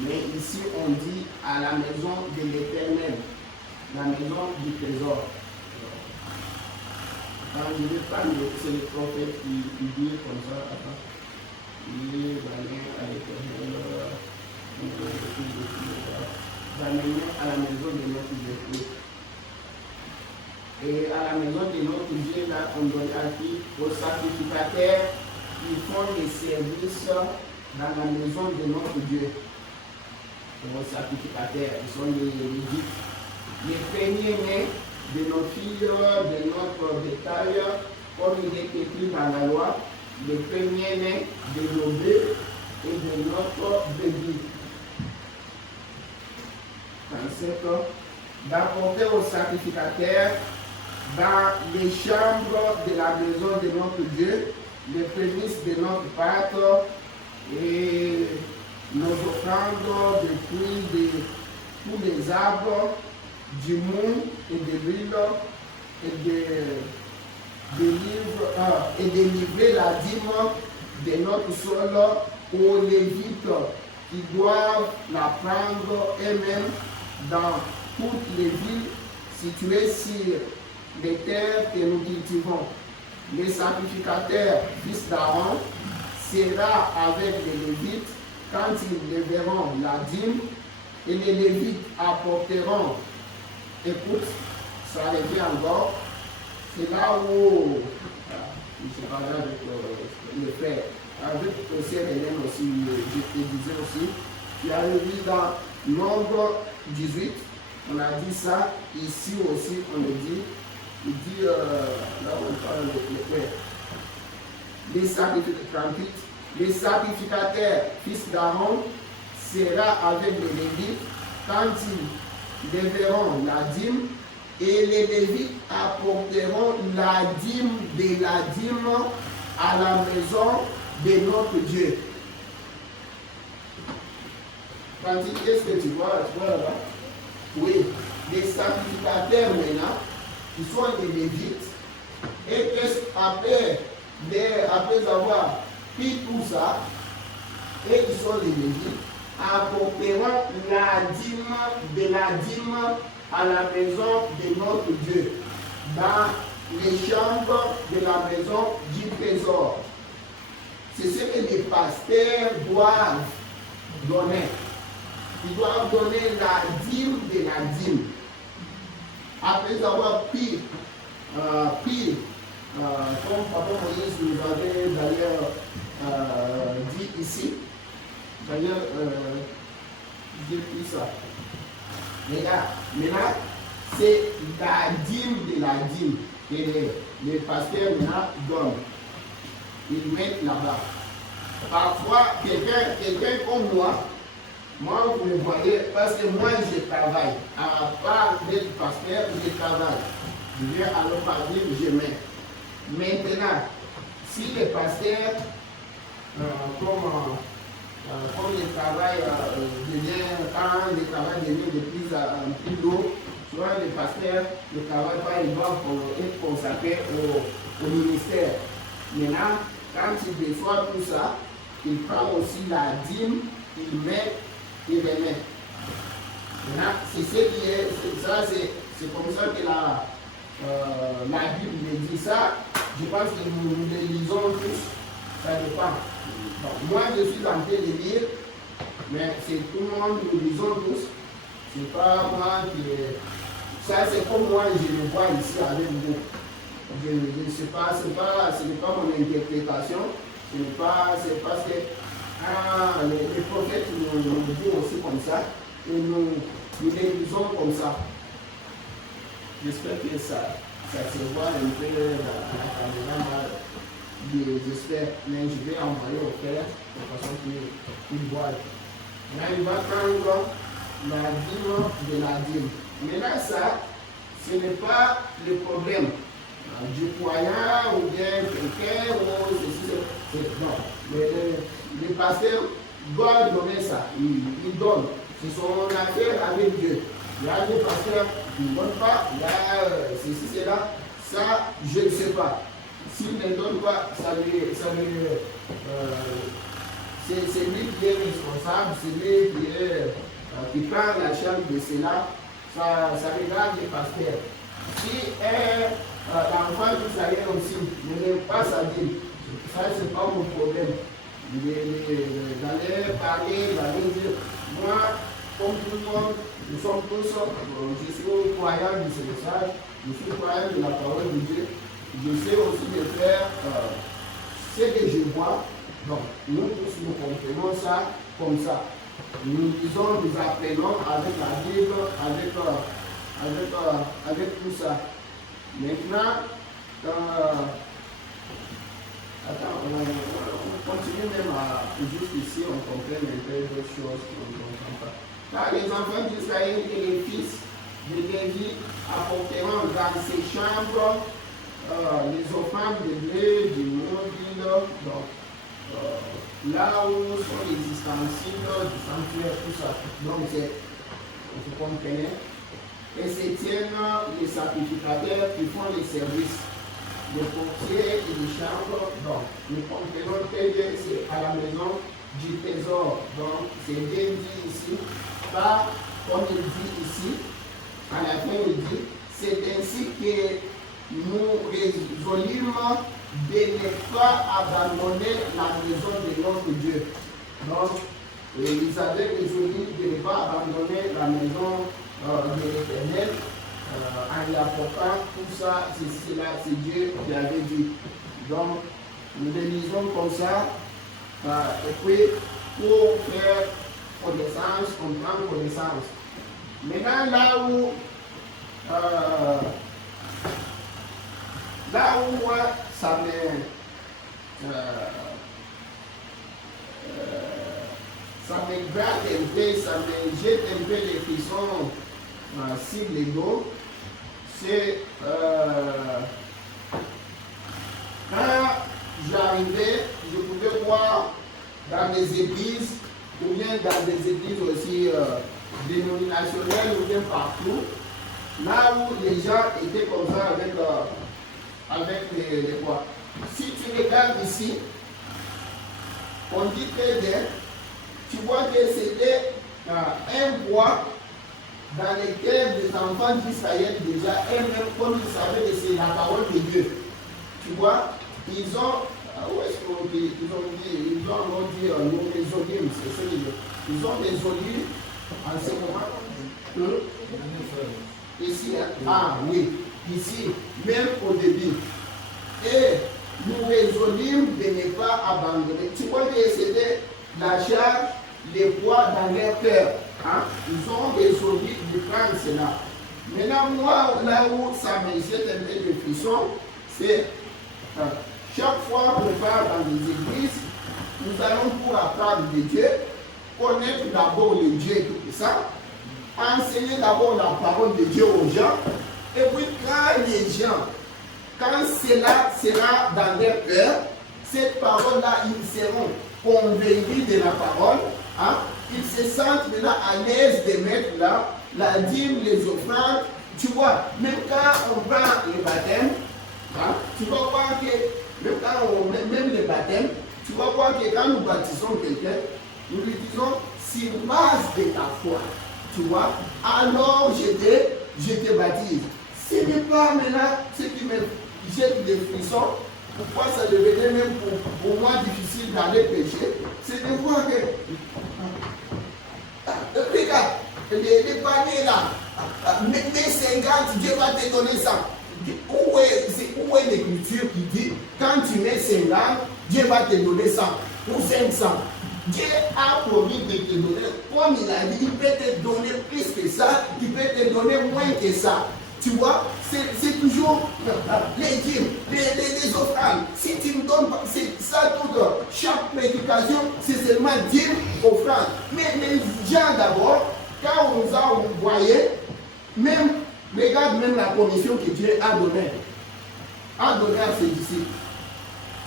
Mais ici, on dit à la maison de l'Éternel, la maison du trésor. Quand je vais prendre, c'est le prophète qui dit comme ça, attends, il est venu à l'Éternel, d'amener à la maison de notre Dieu. Et à la maison de notre Dieu, là, on doit dire aux sacrificateurs qui font des services dans la maison de notre Dieu. Aux sacrificateurs, ils sont les Lévites. Les premiers-nés de nos filles, de notre bétail, comme il est écrit dans la loi, les premiers-nés de nos bœufs et de notre bébé. 37. d'apporter au sacrificateur dans les chambres de la maison de notre Dieu les prémices de notre Pâtre et nos offrandes de fruits de tous les arbres, du mou et de l'huile et de livrer la dîme de notre sol aux Lévites qui doivent la prendre eux-mêmes dans toutes les villes situées sur les terres que nous cultivons. Le sacrificateur, fils d'Aaron, sera avec les Lévites quand ils lèveront la dîme et les Lévites apporteront, écoute, ça revient encore, c'est là où, je parlais avec le frère, avec aussi Hélène aussi, je te disais aussi, il y a le livre dans Nombre 18, on a dit ça, ici aussi on le dit, il dit, là où on parle le frère, les sacrificateurs, fils d'Aaron, sera avec les Lévites quand ils lèveront la dîme et les Lévites apporteront la dîme de la dîme à la maison de notre Dieu. Qu'est-ce que tu vois là-bas? Oui, les sacrificateurs maintenant, qui sont les Lévites, et après avoir pris tout ça, et qui sont les Lévites, apporteront la dîme de la dîme à la maison de notre Dieu, dans les chambres de la maison du trésor. C'est ce que les pasteurs doivent donner. Ils doivent donner la dîme de la dîme. Après avoir pris, comme Papa Moïse nous avait d'ailleurs dit ici, d'ailleurs, j'ai pris ça. Maintenant, c'est la dîme de la dîme que les pasteurs maintenant donnent. Ils mettent là-bas. Parfois, quelqu'un comme moi, vous me voyez, parce que moi je travaille. À part d'être pasteur, je travaille. Je viens à l'opération, je mets. Maintenant, si les pasteurs, comme le travail quand le travail devient de plus en plus lourd, souvent les pasteurs ne travaillent pas, ils doivent être consacrés au ministère. Maintenant, quand ils reçoivent tout ça, ils prennent aussi la dîme, ils mettent et les mettent. Maintenant, c'est ce qui est, c'est comme ça que la Bible dit ça. Je pense que nous le lisons tous, ça dépend. Donc, moi, je suis en train de lire, mais c'est tout le monde, nous lisons tous. C'est pas moi qui. Ça, c'est comme moi, je le vois ici avec vous. Je ne sais pas, ce n'est pas mon interprétation. C'est parce que les prophètes nous disent aussi comme ça, et nous les lisons comme ça. J'espère que ça se voit un peu dans la caméra. J'espère, mais je vais envoyer au frère de façon qu'il voit. Là, il va prendre la dîme de la dîme. Maintenant, ça, ce n'est pas le problème du croyant ou bien quelqu'un ou ceci, non. Les pasteurs doivent donner ça. Ils donnent. C'est son affaire avec Dieu. Il y a des pasteurs qui ne donnent pas. Il y a ceci, cela. Ça, je ne sais pas. S'il ne donne pas, c'est lui qui est responsable, c'est lui qui prend la charge de cela. Ça regarde les pasteurs. Si l'enfant d'Israël aussi ne lève pas sa dîme, ça c'est pas mon problème. D'aller parler, d'aller dire, moi, comme tout le monde, nous sommes tous, je suis croyant de ce message, je suis croyant de la parole de Dieu. Je sais aussi de faire ce que je vois. Donc, nous tous nous comprenons ça comme ça. Nous disons, nous apprenons avec la Bible, avec tout ça. Maintenant, on continue même juste ici, on comprend un peu d'autres choses qu'on ne comprend pas. Là, les enfants d'Israël et les fils de Lévi apporteront dans ses chambres les offrandes de blé, du mobile, donc là où sont les ustensiles du sanctuaire, tout ça. Donc vous comprenez. Et se tiennent les sacrificateurs qui font les services, les portiers et les chambres. Donc nous comprenons très bien, c'est à la maison du trésor. Donc c'est bien dit ici, pas comme il dit ici, à la fin il dit, c'est ainsi que nous résolûmes de ne pas abandonner la maison de notre Dieu. Donc, ils avaient résolu de ne pas abandonner la maison de l'Éternel en y apportant tout ça, c'est Dieu qui avait dit. Donc, nous le lisons comme ça, et puis pour faire connaissance, on prend connaissance. Maintenant, là où moi, ça me gratte un peu, ça me jette un peu les frissons sur le dos, c'est quand j'arrivais, je pouvais voir dans des églises, ou bien dans des églises aussi dénominationnelles, ou bien partout, là où les gens étaient comme ça avec les bois. Si tu regardes ici, on dit très bien, tu vois que c'était un bois dans lequel les enfants d'Israël déjà eux-mêmes, comme ils savaient que c'est la parole de Dieu. Tu vois, ils ont, où est-ce qu'on dit, ils ont dit, nous les olives, c'est ce qu'ils ont. Ils ont des olives en ce moment. Ici, ah oui, ici, même au début. Et nous résolûmes de ne pas abandonner. Tu vois que c'était la charge, les poids dans leur cœur. Hein? Ils ont résolu de prendre cela. Maintenant, moi, là où ça me jette un peu de frisson, c'est chaque fois qu'on part dans les églises, nous allons pour apprendre de Dieu, connaître d'abord le Dieu et tout ça, enseigner d'abord la parole de Dieu aux gens, et puis quand les gens, quand cela sera dans leur cœur, cette parole-là, ils seront convaincus de la parole, hein? Ils se sentent maintenant à l'aise de mettre là, la dîme, les offrandes. Tu vois, même quand on prend le baptême, hein, tu vas voir que, même quand on met même le baptême, tu vas voir que quand nous baptisons quelqu'un, nous lui disons, sur base de ta foi, tu vois, alors je te baptise. Ce n'est pas maintenant ce qui me jette des frissons. Pourquoi ça devenait même pour moi difficile d'aller pécher? C'est de voir que, regarde, les paniers là, mets 50, Dieu va te donner ça. Où est l'écriture qui dit, quand tu mets 50, Dieu va te donner ça, ou 500. Dieu a promis de te donner, comme il a dit, il peut te donner plus que ça, il peut te donner moins que ça. Tu vois, c'est toujours les dîmes, les offrandes. Si tu me donnes, c'est ça tout, chaque prédication, c'est seulement dîmes, offrandes. Mais les gens d'abord, quand on nous a envoyé, même, regarde même la commission que Dieu a donnée à ses disciples.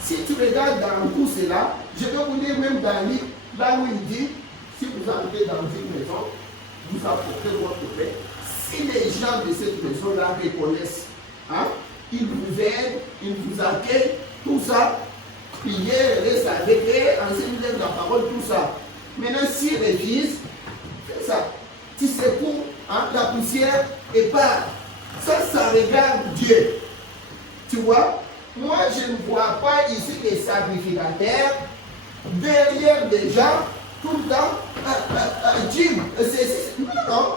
Si tu regardes dans tout cela, je vais vous lire même dans le livre, là où il dit, si vous entrez dans une maison, vous apportez votre paix. Si les gens de cette maison-là reconnaissent, hein, ils vous aident, ils vous accueillent, tout ça, priez, restez avec eux, enseignez la parole, tout ça. Maintenant, s'ils refusent, c'est ça. Tu secoues, hein, la poussière et part. Ça regarde Dieu. Tu vois, moi, je ne vois pas ici les sacrificateurs derrière des gens, tout le temps, Jim, non.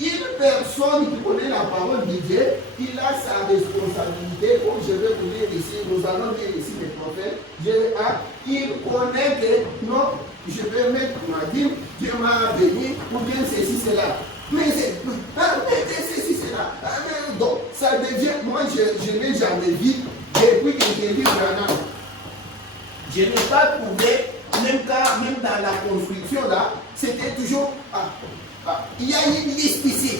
Une personne qui connaît la parole de Dieu, il a sa responsabilité. Comme je vais vous lire ici, nous allons lire ici les prophètes. Il connaît que non, je vais mettre ma dîme, Dieu m'a béni, ou bien ceci, cela. Mais c'est ceci, cela. Donc, ça devient, moi je n'ai jamais vu, depuis que j'ai lu Branham, je n'ai pas trouvé, même dans la construction là, c'était toujours. Il y a une liste ici.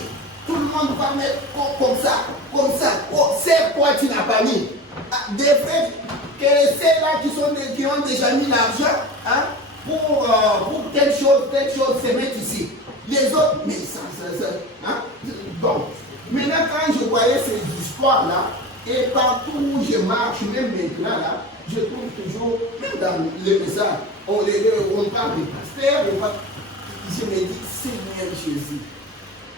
Tout le monde va mettre comme ça, comme ça. Oh, c'est quoi tu n'as pas mis? Des frères, que ceux-là qui ont déjà mis l'argent hein, pour telle chose, se mettent ici. Les autres, mais ça. Hein? Donc, maintenant quand je voyais ces histoires-là, et partout où je marche, même maintenant, là, je trouve toujours, même dans les messages, on parle de pasteur, je me dis, Seigneur Jésus,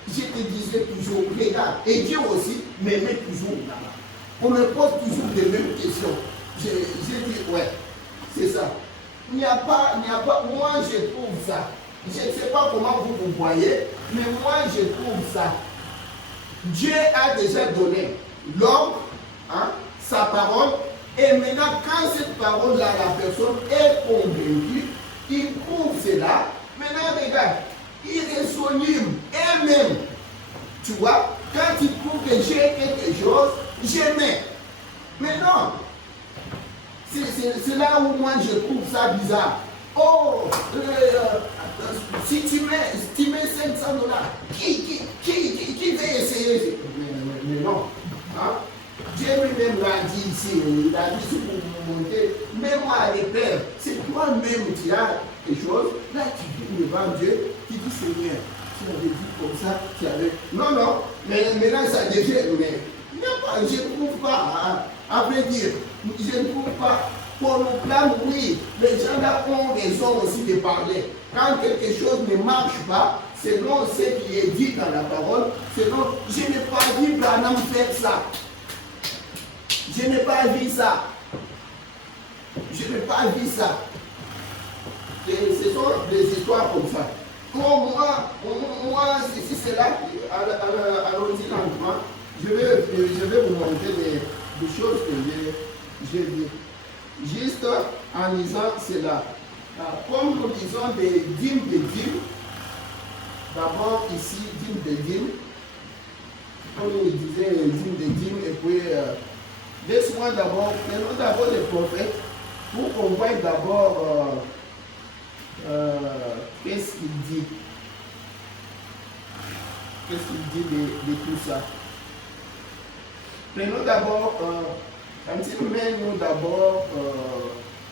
je te disais toujours, regarde, et Dieu aussi me met toujours là-bas. On me pose toujours les mêmes questions. J'ai dit, ouais, c'est ça. Il n'y a pas, moi je trouve ça. Je ne sais pas comment vous voyez, mais moi je trouve ça. Dieu a déjà donné l'homme, hein, sa parole, et maintenant quand cette parole-là, la personne est convaincue, il prouve cela. Maintenant regarde, il est solide et même, tu vois, quand il prouve que j'ai quelque chose, j'aimais. Mais non, c'est là où moi je trouve ça bizarre. Oh, si tu mets 500 $, qui va essayer? Mais non. Hein? Dieu lui-même l'a dit ici, il a dit si vous montez, même moi les pères, c'est toi-même qui as quelque chose, là tu dis devant Dieu, tu dis Seigneur, tu avais dit comme ça, tu avais. Non, mais maintenant ça devient, mais je ne trouve pas, hein, à vrai dire, je ne trouve pas. Pour nous plaindre, oui, les gens là ont raison aussi de parler. Quand quelque chose ne marche pas, selon ce qui est dit dans la parole, selon, je n'ai pas vu Branham faire ça. Je n'ai pas vu ça. Je n'ai pas vu ça. Ce sont des histoires comme ça. Pour moi si c'est là, allons-y lentement, je vais vous montrer des choses que j'ai dit. Juste en lisant cela. Comme nous lisons des dîmes de dîmes, d'abord ici, dîmes de dîmes, comme nous disait dîmes de dîmes, et puis laisse-moi d'abord, prenons d'abord les prophètes pour qu'on voie d'abord qu'est-ce qu'il dit. Qu'est-ce qu'il dit de tout ça. Prenons d'abord, quand il met nous d'abord,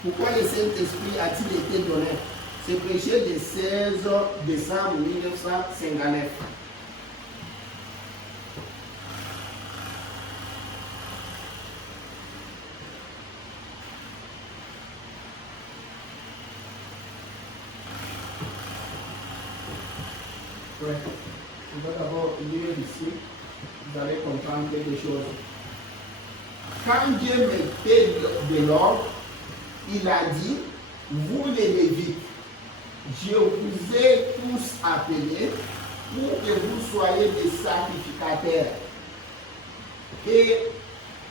pourquoi le Saint-Esprit a-t-il été donné? C'est prêché le 16 décembre 1959. Ouais. On va d'abord lire ici, vous allez comprendre quelque chose. Quand Dieu mettait de l'ordre, il a dit, vous les Lévites, je vous ai tous appelés pour que vous soyez des sacrificateurs. Et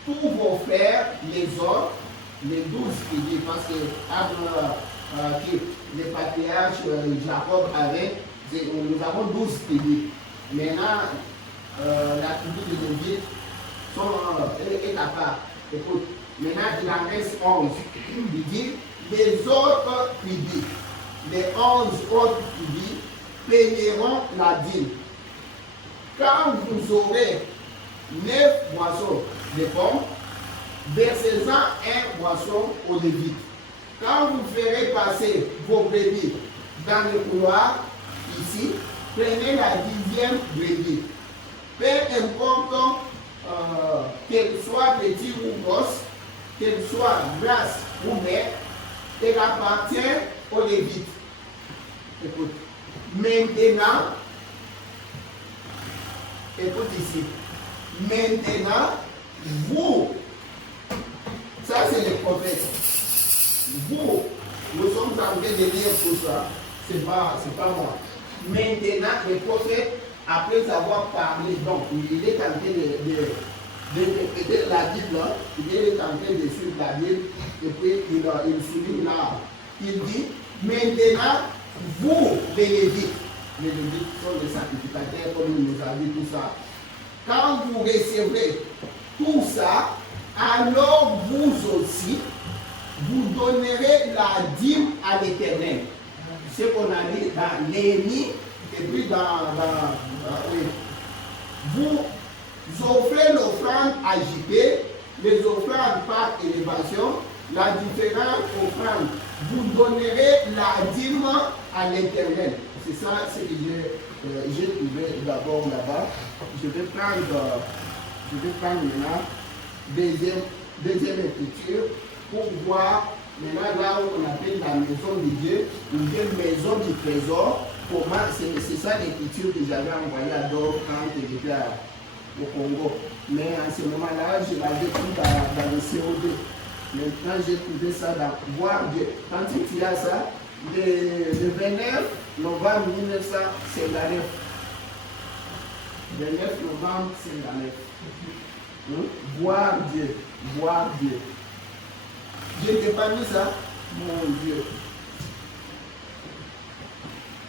tous vos frères, les autres, les 12 piliers, parce que les patriarches Jacob avait, nous avons 12 piliers. Maintenant, la tribu de Lévites est à part. Écoute, maintenant il en reste 11. Il dit, les autres tribus, les 11 autres tribus paieront la dîme. Quand vous aurez 9 moissons de pommes, versez-en un moisson aux Lévites. Quand vous ferez passer vos brebis dans le couloir, ici, prenez la 10e brebis. Peu importe qu'elle soit petite ou grosse, qu'elle soit grasse ou maigre, elle appartient aux Lévites. Écoute, maintenant, écoute ici, maintenant, vous, ça c'est le prophète, vous, nous sommes en train de lire tout ça, c'est pas moi. Maintenant, le prophète, après avoir parlé, donc il est en train de répéter la Bible, il est en train de suivre la Bible, et puis il souligne là, il dit, maintenant, vous, les Lévites sont les sacrificateurs, comme il nous a dit tout ça, quand vous recevrez tout ça, alors vous aussi, vous donnerez la dîme à l'Éternel. Ce qu'on a dit dans Néhémie, et puis dans vous offrez l'offrande à JP, les offrandes par élévation, la différente offrande, vous donnerez la dîme à l'Éternel. C'est ça ce que j'ai trouvé d'abord là-bas. Je vais prendre maintenant deuxième écriture pour voir maintenant là où on appelle la maison de Dieu, ou bien maison du trésor. Comment c'est ça l'écriture que j'avais envoyée à Dor quand j'étais au Congo. Mais en ce moment-là, je l'avais pris dans le CO2. Maintenant, j'ai trouvé ça dans Voir Dieu. Quand tu as ça, le 29 novembre 1959. 29 novembre 1959. Voir Dieu. Voir Dieu. Je n'ai pas mis ça, mon Dieu.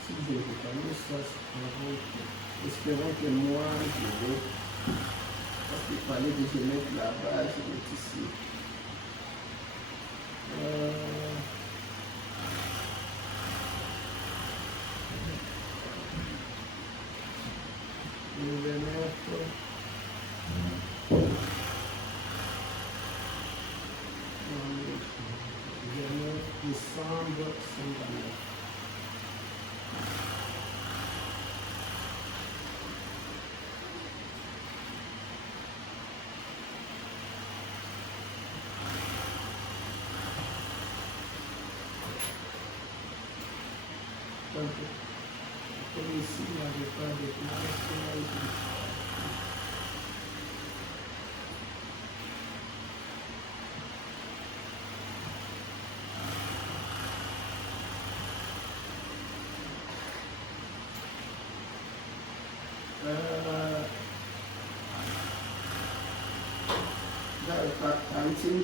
Si je n'ai pas mis ça, espérons que moi, je vais. Parce qu'il fallait que je mette là-bas, je vais ici. Le 29 décembre 59. Donc, comme ici, il n'y avait pas de place,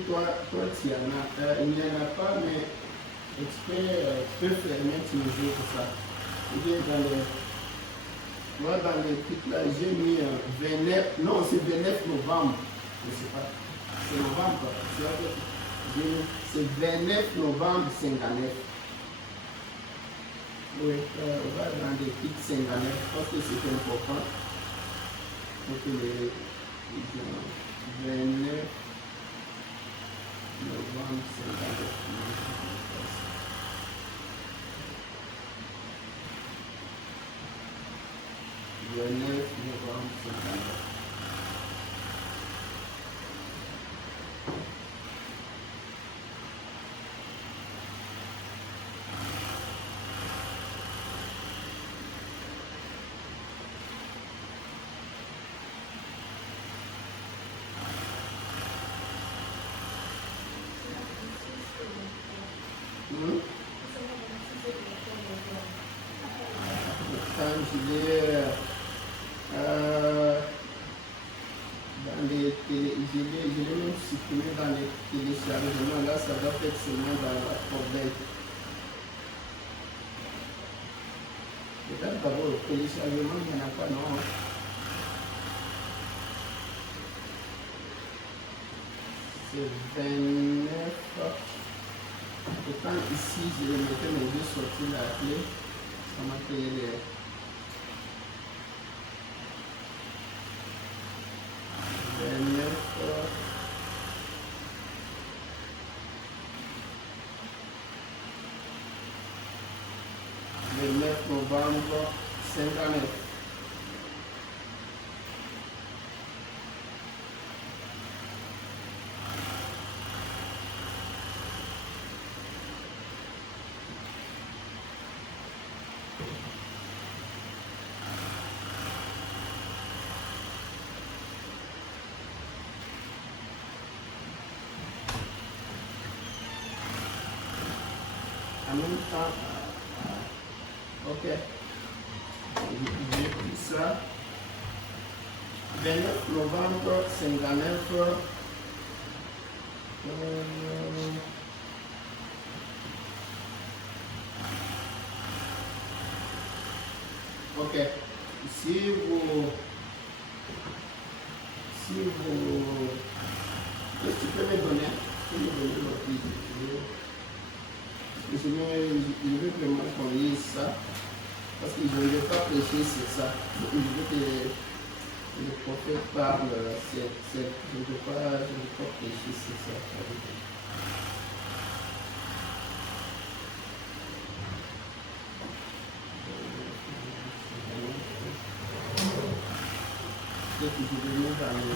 toi, tu en as. Il n'y en a pas, mais tu peux fermer tes yeux pour ça. Moi, dans les trucs là, j'ai mis 29, non, c'est 29 novembre. Je ne sais pas. C'est novembre, c'est 29 novembre 59. Oui, on va dans les trucs 59 parce que c'est important. Donc, les 29 novembre 59. 29 novembre 59. Quand je l'ai même supprimé dans les téléchargements, là ça doit être seulement dans la corbeille. Peut-être d'abord le téléchargement, il n'y en a pas, non. C'est 29. Pourtant ici, je vais mettre mes deux sorties la clé. Ça m'a créé les... Le 9 novembre 59. En même temps, ok, j'ai pris ça. 29 novembre 59. Ok, si vous qu'est-ce que tu peux me donner? Tu peux me donner l'autre vidéo. Je veux vraiment qu'on lise ça, parce que je ne vais pas prêcher sur ça. Je veux que Le prophète parle, je ne peux pas prêcher sur ça. C'est que je vais nous dans le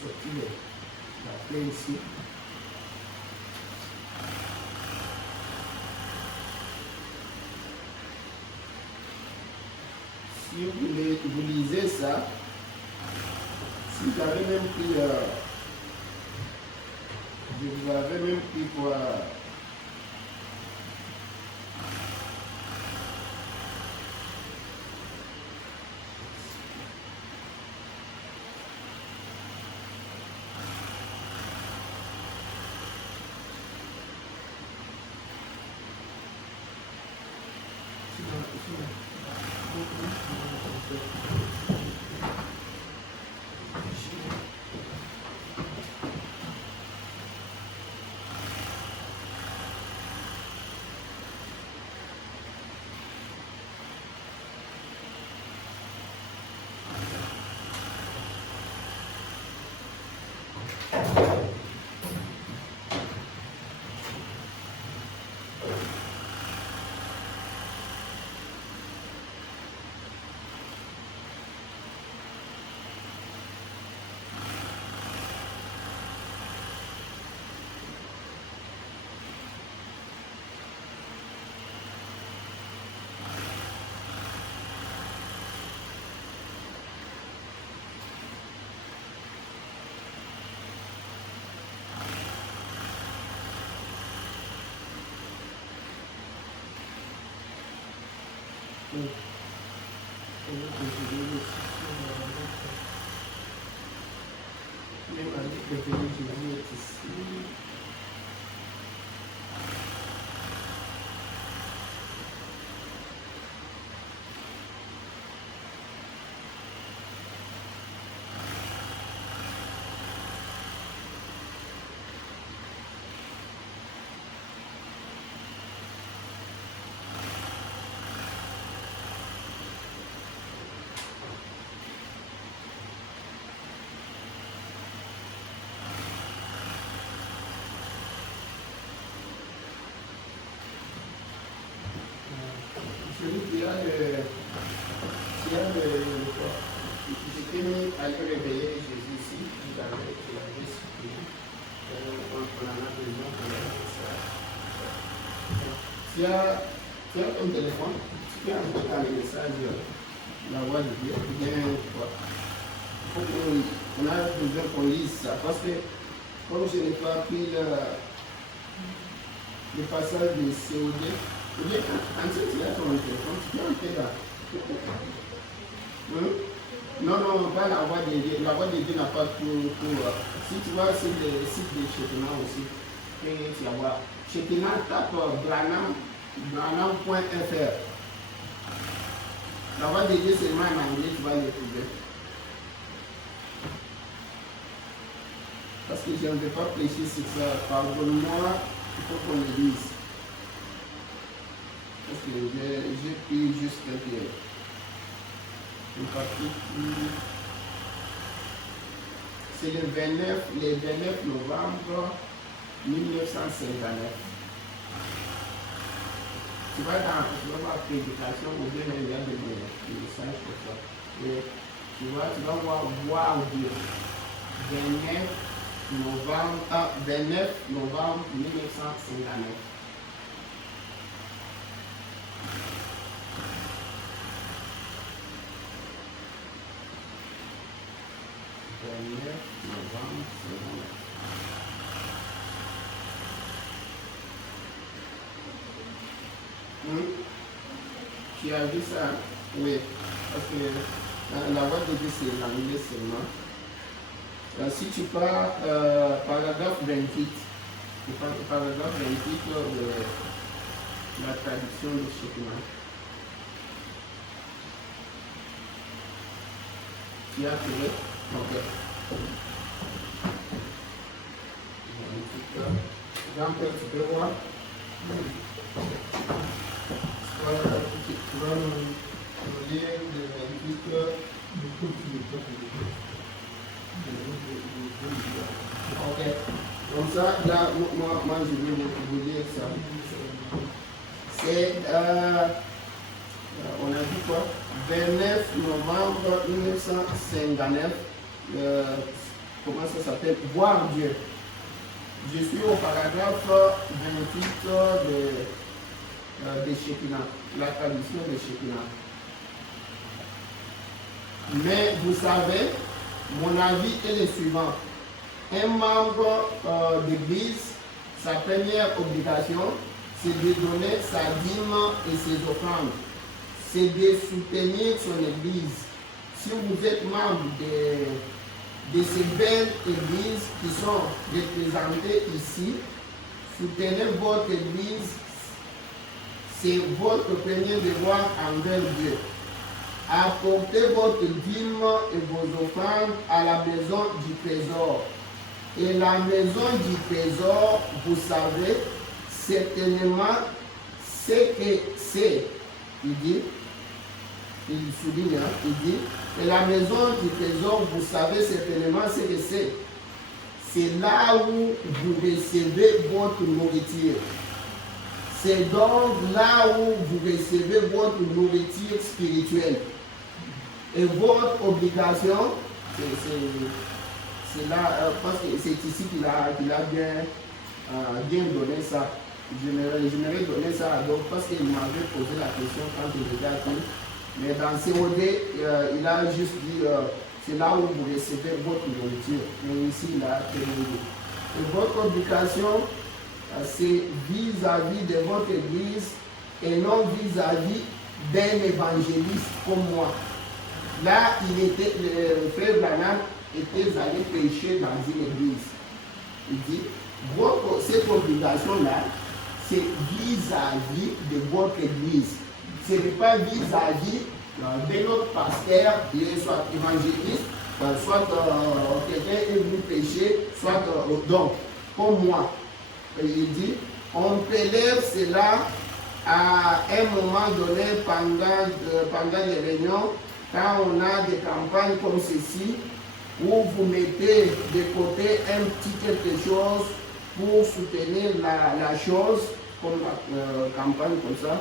sortir la plaie ici. Si vous lisez ça, si j'avais même pris, je vous avais même pris quoi? Même avec le Jésus est ici. Celui qui a j'étais mis à aller réveiller Jésus ici, je l'avais supprimé. On en a besoin pour ça. Tu as ton téléphone, tu peux envoyer les messages, la voix de Dieu, ou bien quoi. Il faut qu'on a besoin qu'on lise ça, parce que comme je n'ai pas pris le passage de COD, ou bien quand tu as ton téléphone, tu peux entrer là. Non, pas la voix de Dieu. La voix de Dieu n'a pas tout. Si tu vois sur le site de Shekinah aussi, tu vas voir. Shekinah tape branham.fr. La voix de Dieu seulement en anglais, tu vas le trouver. Parce que je ne vais pas prêcher sur ça. Pardonne-moi, il faut qu'on le dise. Parce que j'ai pris juste une partie. C'est le 29 novembre 1959. Tu vas dans la prédication ou bien il y a des messages pour ça. Et tu vas voir Dieu. 29 novembre 1959. Tu as vu ça? Oui. Parce que la voix de Dieu, c'est l'anglais seulement. Si tu pars paragraphe 28, paragraphe 28 de la traduction de Shekinah. Tu as trouvé? Ok. Jean-Pierre, tu peux voir? Tu vas nous lire le 28. Ok. Comme ça, là, moi je vais vous lire ça. C'est, on a dit quoi? 29 novembre 1959. Comment ça s'appelle? Voir Dieu. Je suis au paragraphe 28 de Shekinah, la traduction de Shekinah. Mais vous savez, mon avis est le suivant. Un membre d'église, sa première obligation, c'est de donner sa dîme et ses offrandes. C'est de soutenir son église. Si vous êtes membre de ces belles églises qui sont représentées ici, soutenez votre église. C'est votre premier devoir envers Dieu. Apportez votre dîme et vos offrandes à la maison du trésor. Et la maison du trésor, vous savez certainement ce que c'est. Il dit, il souligne, il dit, et la maison du trésor, vous savez certainement ce que c'est. C'est là où vous recevez votre nourriture. C'est donc là où vous recevez votre nourriture spirituelle. Et votre obligation, c'est là, parce que c'est ici qu'il a bien donné ça. J'aimerais donner ça donc parce qu'il m'avait posé la question quand il était aquí. Mais dans COD, il a juste dit c'est là où vous recevez votre nourriture. Mais ici, il a terminé. Et votre obligation, c'est vis-à-vis de votre église et non vis-à-vis d'un évangéliste comme moi. Là, le frère Branham était allé prêcher dans une église. Il dit, cette obligation-là, c'est vis-à-vis de votre église. Ce n'est pas vis-à-vis de notre pasteur, soit évangéliste, soit quelqu'un est venu prêcher, soit donc, comme moi. Il dit, on prélève cela à un moment donné pendant les réunions, quand on a des campagnes comme ceci, où vous mettez de côté un petit quelque chose pour soutenir la chose, comme la campagne comme ça.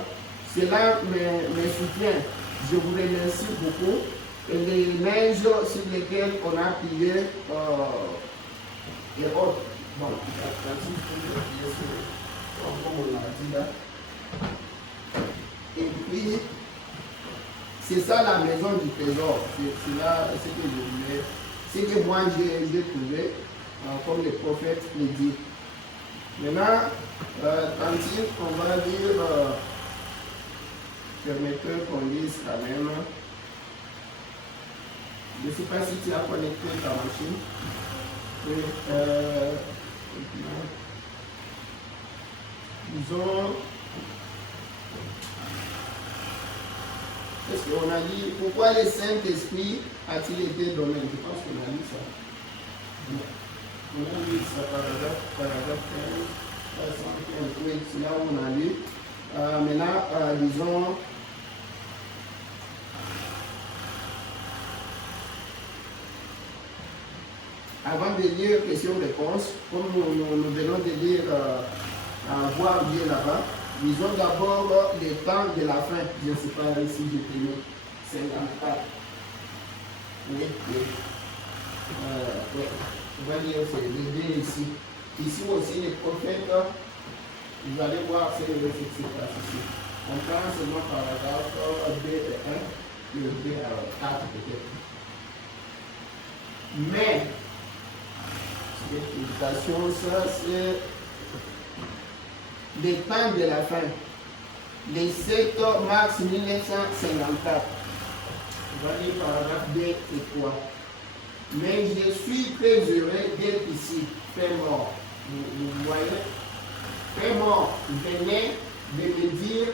Cela me soutient. Je vous remercie beaucoup. Et les neiges sur lesquelles on a plié et autres. Bon, comme on l'a dit là. Et puis, c'est ça la maison du trésor. C'est là ce que je voulais, ce que moi j'ai trouvé, comme le prophète le dit. Maintenant, Tantine, on va lire, permettez qu'on lise quand même. Je ne sais pas si tu as connecté ta machine. Disons, est-ce qu'on a dit, pourquoi le Saint-Esprit a-t-il été donné? Je pense qu'on a lu ça. On a lu ça, paragraphe 15, 115, oui, c'est là où on a lu. Maintenant, disons, avant de lire question-réponse, comme nous venons de lire voir Dieu là-bas, disons d'abord le temps de la fin. Je ne sais pas si j'ai tenu 54. Oui, oui. On va lire c'est le bien ici. Ici aussi, les prophètes, vous allez voir ce qui se passe ici. On prend seulement paragraphe B et 1, le B à 4 peut-être. Mais, l'explication, ça c'est le temps de la fin. Le 7 mars 1954. On va lire paragraphe B et 3. Mais je suis très heureux d'être ici, Père mort. Vous voyez? Père mort venait de me dire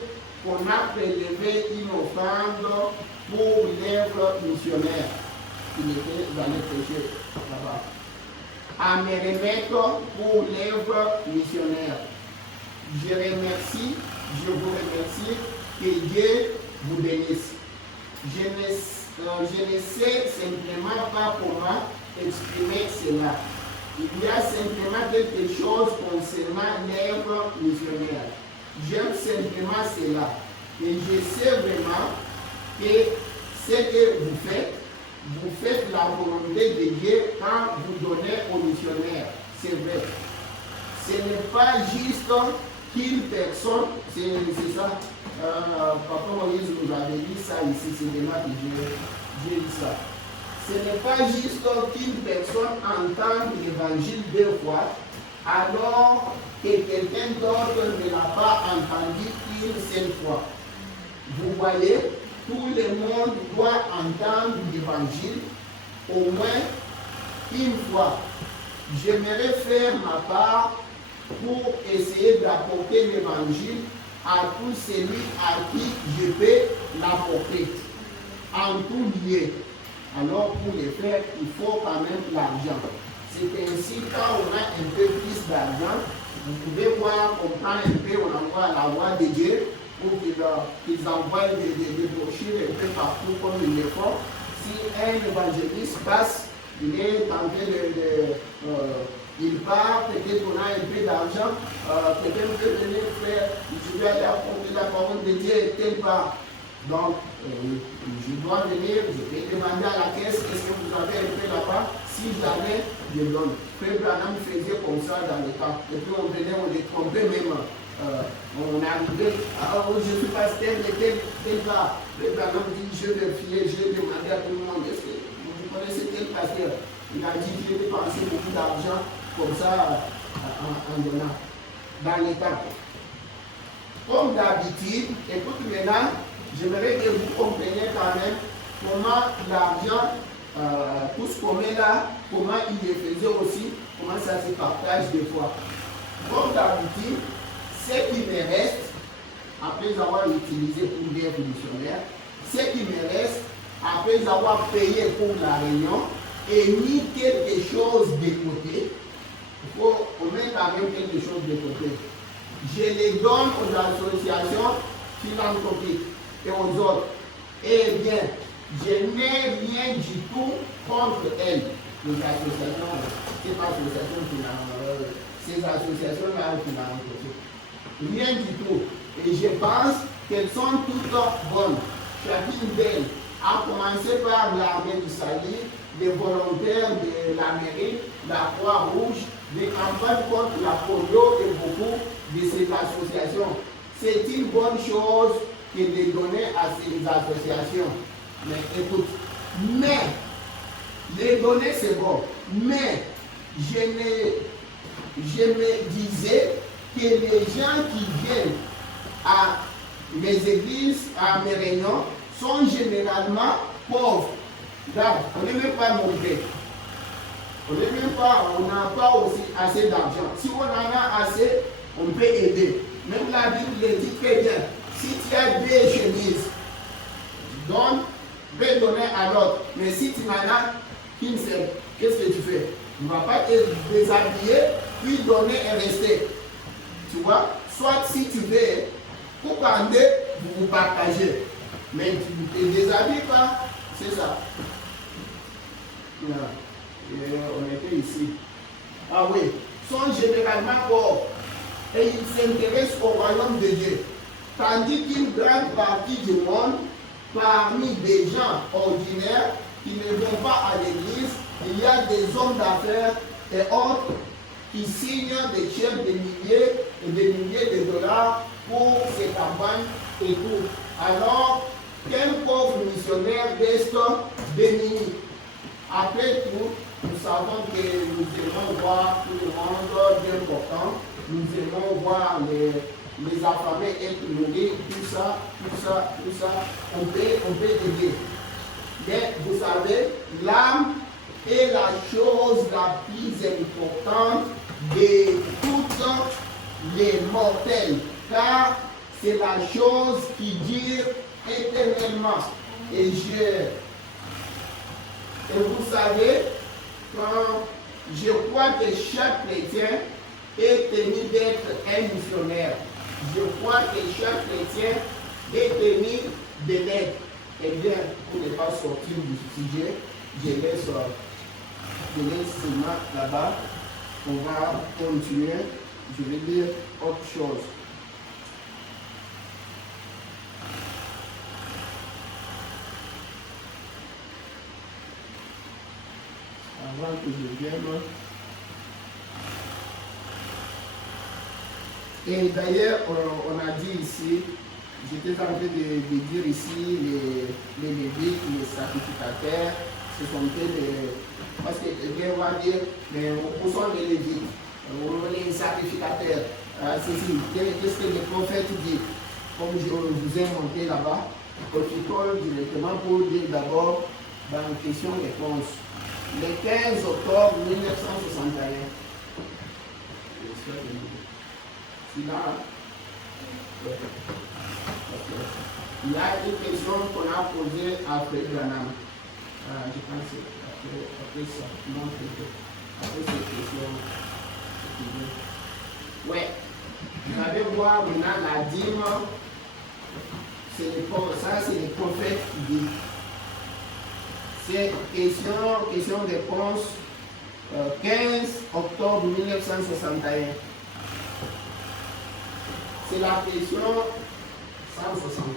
qu'on a prélevé une offrande pour l'œuvre missionnaire. Il était allé prêcher là-bas. à me remettre pour l'œuvre missionnaire. Je vous remercie, que Dieu vous bénisse. Je ne sais simplement pas comment exprimer cela. Il y a simplement quelque chose concernant l'œuvre missionnaire. J'aime simplement cela. Et je sais vraiment que ce que vous faites la volonté de Dieu quand vous donnez aux missionnaires. C'est vrai. Ce n'est pas juste qu'une personne, c'est ça. Papa Moïse nous avait dit ça ici, c'est de là que j'ai dit ça. Ce n'est pas juste qu'une personne entende l'évangile 2 fois, alors que quelqu'un d'autre ne l'a pas entendu une seule fois. Vous voyez, tout le monde doit entendre l'évangile au moins une fois. J'aimerais faire ma part pour essayer d'apporter l'évangile à tout celui à qui je peux l'apporter, en tout lieu. Alors pour le faire, il faut quand même l'argent. C'est ainsi quand on a un peu plus d'argent, vous pouvez voir, on prend un peu, on envoie à la voix de Dieu pour qu'ils envoient des brochures un peu partout comme ils le font. Si un évangéliste passe, il est en train il part, peut-être qu'on a un peu d'argent, quelqu'un peut venir faire, je vais aller apporter la parole de Dieu tel part. Donc, je dois venir, je vais demander à la caisse, est-ce que vous avez un peu là-bas? Si jamais, je donne. Frère Branham faisait comme ça dans le temps. Et puis on venait, on les trompait même. On arrivait, je suis pasteur de tel part. Frère Branham dit, je vais fier, je vais demander à tout le monde, est-ce que vous connaissez tel pasteur? Il a dit, je vais dépenser beaucoup d'argent comme ça en donnant. Dans les temps. Comme d'habitude, écoute maintenant, j'aimerais que vous compreniez quand même comment l'argent, tout ce qu'on met là, comment il le faisait aussi, comment ça se partage des fois. Comme d'habitude, ce qui me reste, après avoir utilisé pour des missionnaires, ce qui me reste, après avoir payé pour la réunion et mis quelque chose de côté, il faut mettre quand même quelque chose de côté. Je les donne aux associations philanthropiques et aux autres. Eh bien, je n'ai rien du tout contre elles. Les associations, ces associations-là philanthropiques. Rien du tout. Et je pense qu'elles sont toutes bonnes. Chacune d'elles, à commencer par l'armée du salut, les volontaires de la mairie, la Croix-Rouge, des campagnes contre la polio et beaucoup de ces associations. C'est une bonne chose que de donner à ces associations. Mais écoute, les donner c'est bon, mais je me disais que les gens qui viennent à mes églises, à mes réunions, sont généralement pauvres. Là, on n'est même pas monté. On n'a pas aussi assez d'argent. Si on en a assez, on peut aider. Même la Bible le dit très bien. Si tu as 2 chemises, donne, vais donner à l'autre. Mais si tu n'en as qu'une seule, qu'est-ce que tu fais? Tu ne vas pas te déshabiller, puis donner et rester. Tu vois? Soit si tu veux, pour en deux, vous vous partagez. Mais tu ne te déshabilles pas, c'est ça. On était ici. Ah oui, sont généralement pauvres et ils s'intéressent au royaume de Dieu. Tandis qu'une grande partie du monde, parmi des gens ordinaires qui ne vont pas à l'église, il y a des hommes d'affaires et autres qui signent des chèques de milliers et de milliers de dollars pour ces campagnes et tout. Alors, quel pauvre missionnaire reste béni? Après tout, nous savons que nous aimons voir tout le monde bien portant, nous aimons voir les affamés être nourris, tout ça, on peut aider. Mais vous savez, l'âme est la chose la plus importante de toutes les mortels, car c'est la chose qui dure éternellement. Et vous savez, quand Je crois que chaque chrétien est tenu d'être un missionnaire. Je crois que chaque chrétien est tenu de l'être. Eh bien, pour ne pas sortir du sujet, je laisse seulement là-bas. On va continuer. Je vais dire autre chose. Avant que je vienne. Et d'ailleurs, on a dit ici, j'étais en train de dire ici, les lévites, les sacrificateurs, ce sont parce que Dieu va dire, mais où sont les lévites, les sacrificateurs, qu'est-ce que le prophète dit? Comme je vous ai montré là-bas, protocole directement pour dire d'abord, dans la question-réponse, le 15 octobre 1961, il y a une question qu'on a posée à Fred Branham. Je pense que après ça, non, après cette question. Ouais. Vous allez voir maintenant la dîme. Ça, c'est le prophète qui dit. C'est question-réponse 15 octobre 1961. C'est la question 161.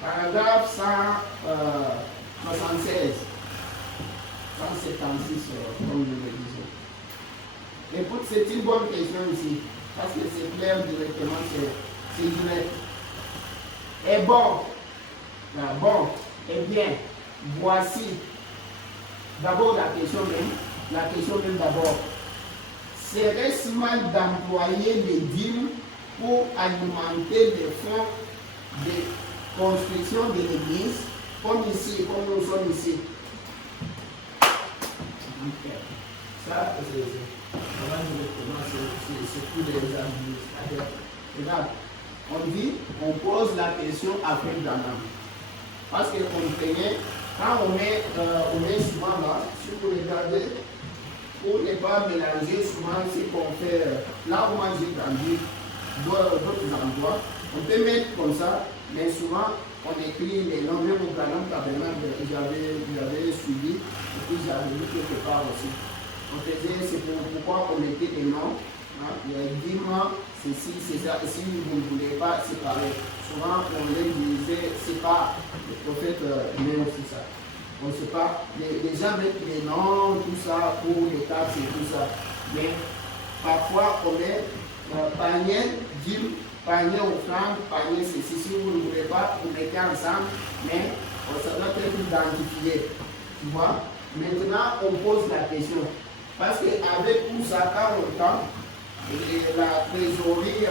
Paragraphe 176. 176, comme nous le disons. Écoute, c'est une bonne question ici. Parce que c'est clair directement, c'est direct. Et bon, eh bien, voici d'abord la question même d'abord. Serait-ce mal d'employer les dîmes pour alimenter les fonds de construction de l'église, comme ici, comme nous sommes ici? Ça, c'est tous les administrateurs. Regarde, on dit, on pose la question après Branham. Parce que comprenez, quand on met souvent là, si vous regardez, pour ne pas mélanger souvent ce qu'on fait, là où moi j'ai grandi, d'autres endroits, on peut mettre comme ça, mais souvent on écrit les noms, même au Branham Tabernacle, j'avais suivi, et puis j'avais vu quelque part aussi. On faisait, c'est pourquoi on mettait les noms, hein, dis-moi, ceci, c'est ça, et si vous ne voulez pas séparer, souvent on les disait, c'est pas le prophète, mais aussi ça. On ne sait pas, les gens mettent les noms, tout ça, pour les taxes et tout ça. Mais parfois, on met panier, dîme, panier offrande, panier ceci. Si vous ne voulez pas, vous mettez ensemble, mais ça doit être identifié. Tu vois? Maintenant, on pose la question. Parce qu'avec tout ça, quand on tente, la trésorerie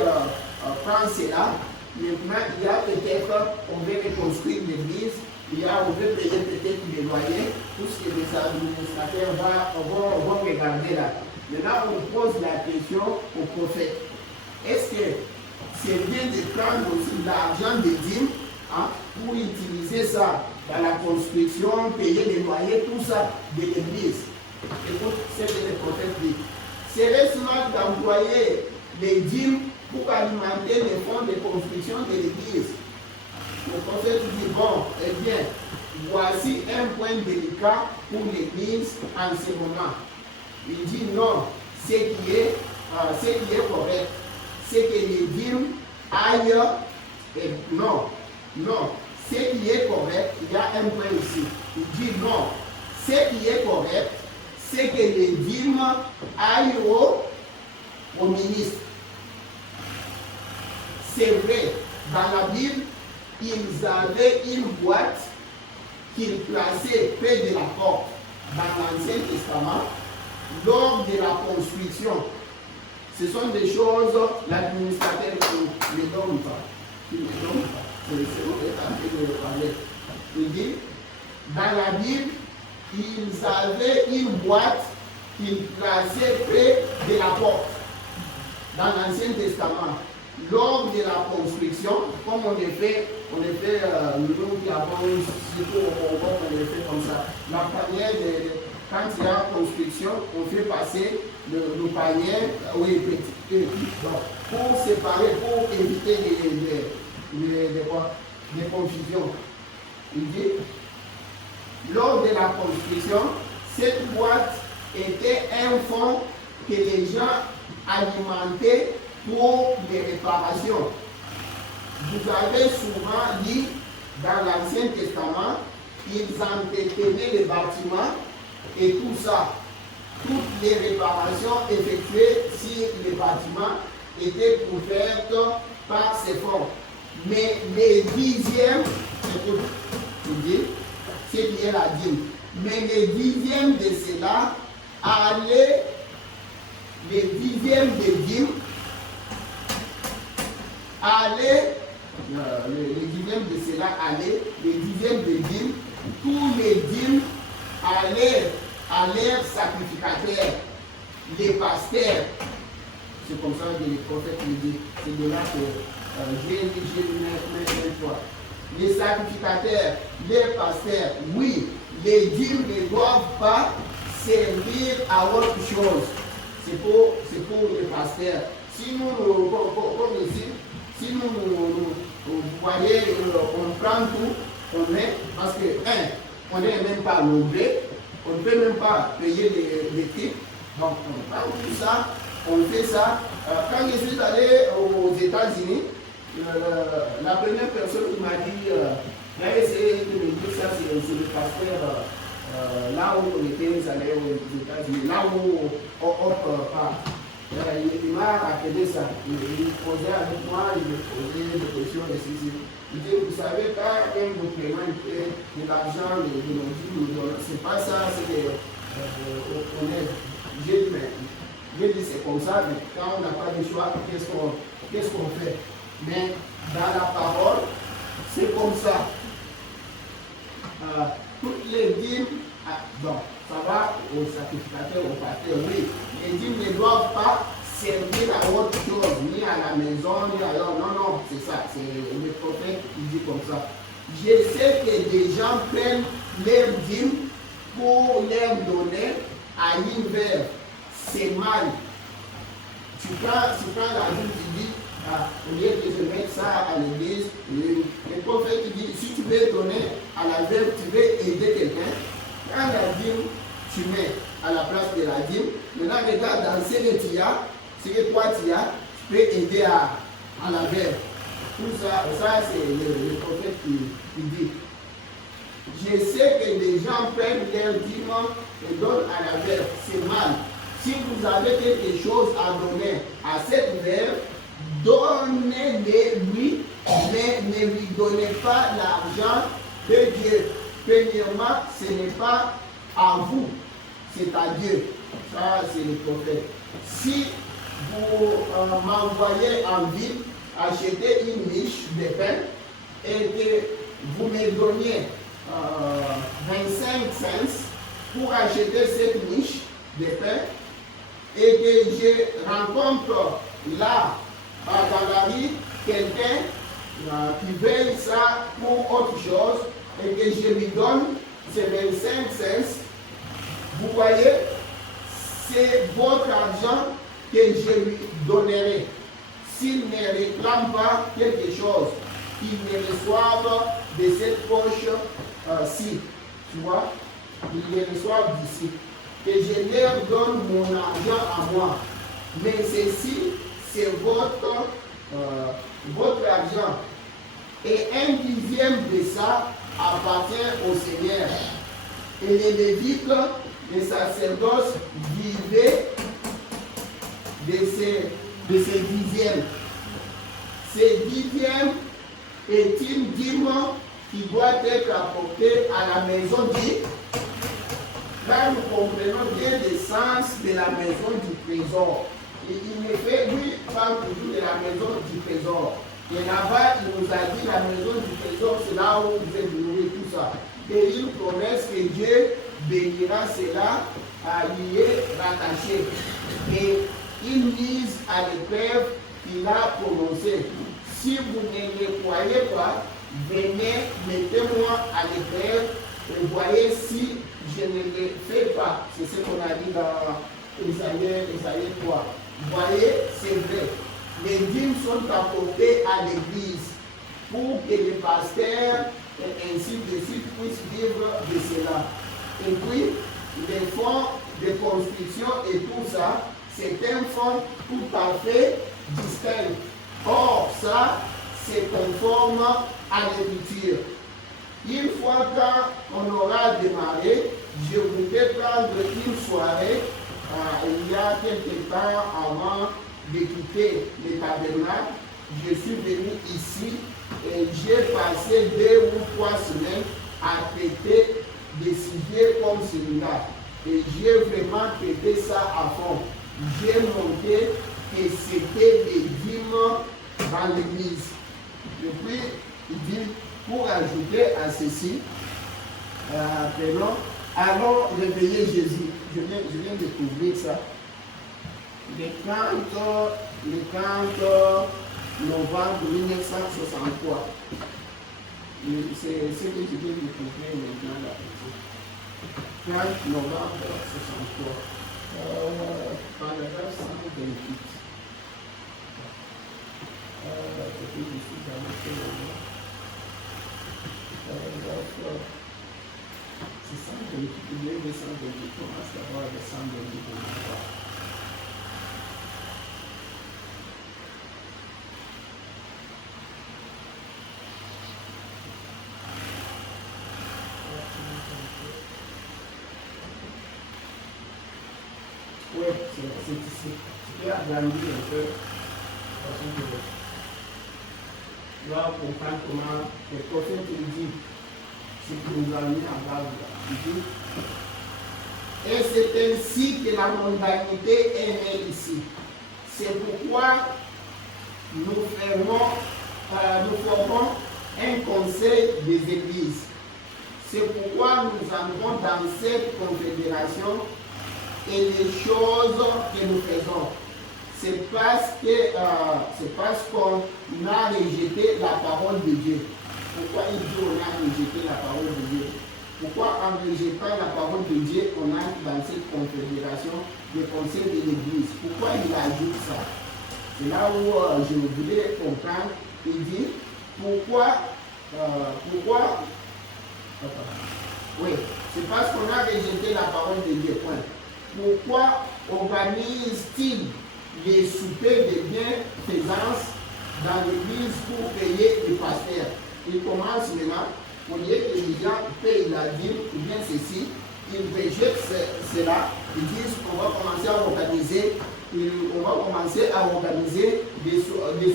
prend cela, maintenant, il y a peut-être, on veut reconstruire l'église. On veut payer peut-être les loyers, tout ce que les administrateurs vont regarder là. Maintenant, on pose la question au prophète. Est-ce que c'est bien de prendre aussi l'argent des dîmes pour utiliser ça dans la construction, payer les loyers, tout ça de l'église? Écoute, c'est ce que le prophète dit. Serait-ce mal d'employer les dîmes pour alimenter les fonds de construction de l'église? Le prophète dit, bon, eh bien, voici un point délicat pour l'Église en ce moment. Il dit non, ce qui est correct, c'est que les dîmes aillent, non, ce qui est correct, il y a un point ici. Il dit non, ce qui est correct, c'est que les dîmes aillent au ministre. C'est vrai, dans la Bible, ils avaient une boîte qu'ils plaçaient près de la porte dans l'Ancien Testament lors de la construction. Ce sont des choses, l'administrateur ne donne pas. Il ne donne pas. C'est en train de parler. Il dit, dans la Bible, ils avaient une boîte qu'ils plaçaient près de la porte dans l'Ancien Testament. Lors de la construction, comme on le fait, nous qui avons, surtout au Congo, on le fait comme ça. La panière quand il y a construction, on fait passer le panier, oui, petit. Donc, pour séparer, pour éviter les confusions. Il dit, lors de la construction, cette boîte était un fonds que les gens alimentaient pour les réparations. Vous avez souvent dit dans l'Ancien Testament, ils entretenaient les bâtiments et tout ça. Toutes les réparations effectuées sur les bâtiments étaient couvertes par ces fonds. Mais les dixièmes, c'est lié à la dîme. Mais les dixièmes de cela allaient, les dixièmes de dîme allaient, les dixièmes de cela allaient, les dixièmes de dîme, tous les dîmes allaient à leurs sacrificateurs, les pasteurs. C'est comme ça que les prophètes le disent. C'est de là que j'ai lu même fois. Les sacrificateurs, les pasteurs, oui, les dîmes ne doivent pas servir à autre chose. C'est pour les pasteurs. Si nous, comme ici, si vous voyez, on prend tout, on met, parce que, on n'est même pas nombreux, on ne peut même pas payer les types. Donc, on prend tout ça, on fait ça. Quand je suis allé aux États-Unis, la première personne qui m'a dit, j'ai essayé de me dire ça, c'est le pasteur, là où on était allé aux États-Unis, là où on part. Il m'a rappelé ça. Il posait avec moi, il me posait des questions de ceci. Il dit, vous savez, quand vous présentez de l'argent, c'est pas ça, c'est qu'on est. J'ai dit, c'est comme ça, mais quand on n'a pas de choix, qu'est-ce qu'on fait? Mais dans la parole, c'est comme ça. Toutes les dîmes, donc, ça va aux sacrificateurs, aux pasteurs, oui. Les dîmes ne doivent pas servir à autre chose, ni à la maison, ni ailleurs. Non, c'est ça. C'est le prophète qui dit comme ça. Je sais que des gens prennent leurs dîmes pour leur donner à une veuve. C'est mal. Tu prends la dîme, tu dis, au lieu que je mette ça à l'église, le prophète dit, si tu veux donner à la veuve, tu veux aider quelqu'un, quand la dîme, tu mets à la place de la dîme, maintenant regarde dans ce que tu as, ce que toi tu as, tu peux aider à la veuve. Tout ça, c'est le prophète qui dit. Je sais que les gens prennent leur dîme et donnent à la veuve, c'est mal. Si vous avez quelque chose à donner à cette veuve, donnez-le lui, mais ne lui donnez pas l'argent de Dieu. Premièrement, ce n'est pas à vous, c'est à Dieu. Ça, c'est le prophète. Si vous m'envoyez en ville acheter une miche de pain et que vous me donniez 25 cents pour acheter cette miche de pain et que je rencontre là, dans la rue, quelqu'un qui veille ça pour autre chose et que je lui donne ces 25 cents, vous voyez, c'est votre argent que je lui donnerai. S'il ne réclame pas quelque chose, qu'il ne reçoive de cette poche-ci, tu vois, il le reçoive d'ici. Que je leur donne mon argent à moi. Mais ceci, c'est votre argent. Et un dixième de ça appartient au Seigneur. Et les Lévites, les sacerdotes, vivaient de ces dixièmes. Ces dixièmes est une dîme qui doit être apportée à la maison d'Dieu. Là, nous comprenons bien le sens de la maison du trésor. Et il me fait, lui, parle toujours de la maison du trésor. Et là-bas, il nous a dit la maison du trésor, c'est là où vous êtes nourris, tout ça. Et une promesse que Dieu bénira cela, y est rattaché. Et une mise à l'épreuve qu'il a prononcée. Si vous ne le croyez pas, venez, mettez-moi à l'épreuve Et voyez, si je ne le fais pas, c'est ce qu'on a dit dans Isaïe 3. Voyez, c'est vrai. Les dîmes sont apportées à l'église pour que les pasteurs et ainsi de suite puissent vivre de cela. Et puis, les fonds de construction et tout ça, c'est un fonds tout à fait distinct. Or, ça, c'est conforme à l'écriture. Une fois qu'on aura démarré, je voudrais prendre une soirée, il y a quelques temps avant de quitter le tabernacle. Je suis venu ici et j'ai passé 2 ou 3 semaines à traiter des sujets comme celui-là. Et j'ai vraiment traité ça à fond. J'ai montré que c'était des dîmes dans l'église. Et puis, il dit, pour ajouter à ceci, allons réveiller Jésus. Je viens de découvrir ça. Le 30 novembre 1963. C'est ce que je viens de découvrir maintenant là. 30 novembre 1963. Paragraphe 128. C'est 128, il y a 128, on va savoir de 128. Oui, c'est ici. Je vais agrandir un peu. Là, on comprend comment le prophète dit ce qui nous a mis en garde. Et c'est ainsi que la mondanité est née ici. C'est pourquoi nous formons un conseil des églises. C'est pourquoi nous entrons dans cette confédération et les choses que nous faisons. C'est parce qu'on a rejeté la parole de Dieu. Pourquoi il dit on a rejeté la parole de Dieu? Pourquoi en rejetant la parole de Dieu, on entre dans cette confédération de conseil de l'Église? Pourquoi il ajoute ça? C'est là où je voulais comprendre. Il dit, oui, c'est parce qu'on a rejeté la parole de Dieu. Point. Pourquoi organise-t-il les soupers de bienfaisance dans l'église pour payer les pasteurs? Il commence maintenant, au lieu que les gens payent la dîme ou bien ceci, ils rejettent cela, ils disent qu'on va commencer à organiser des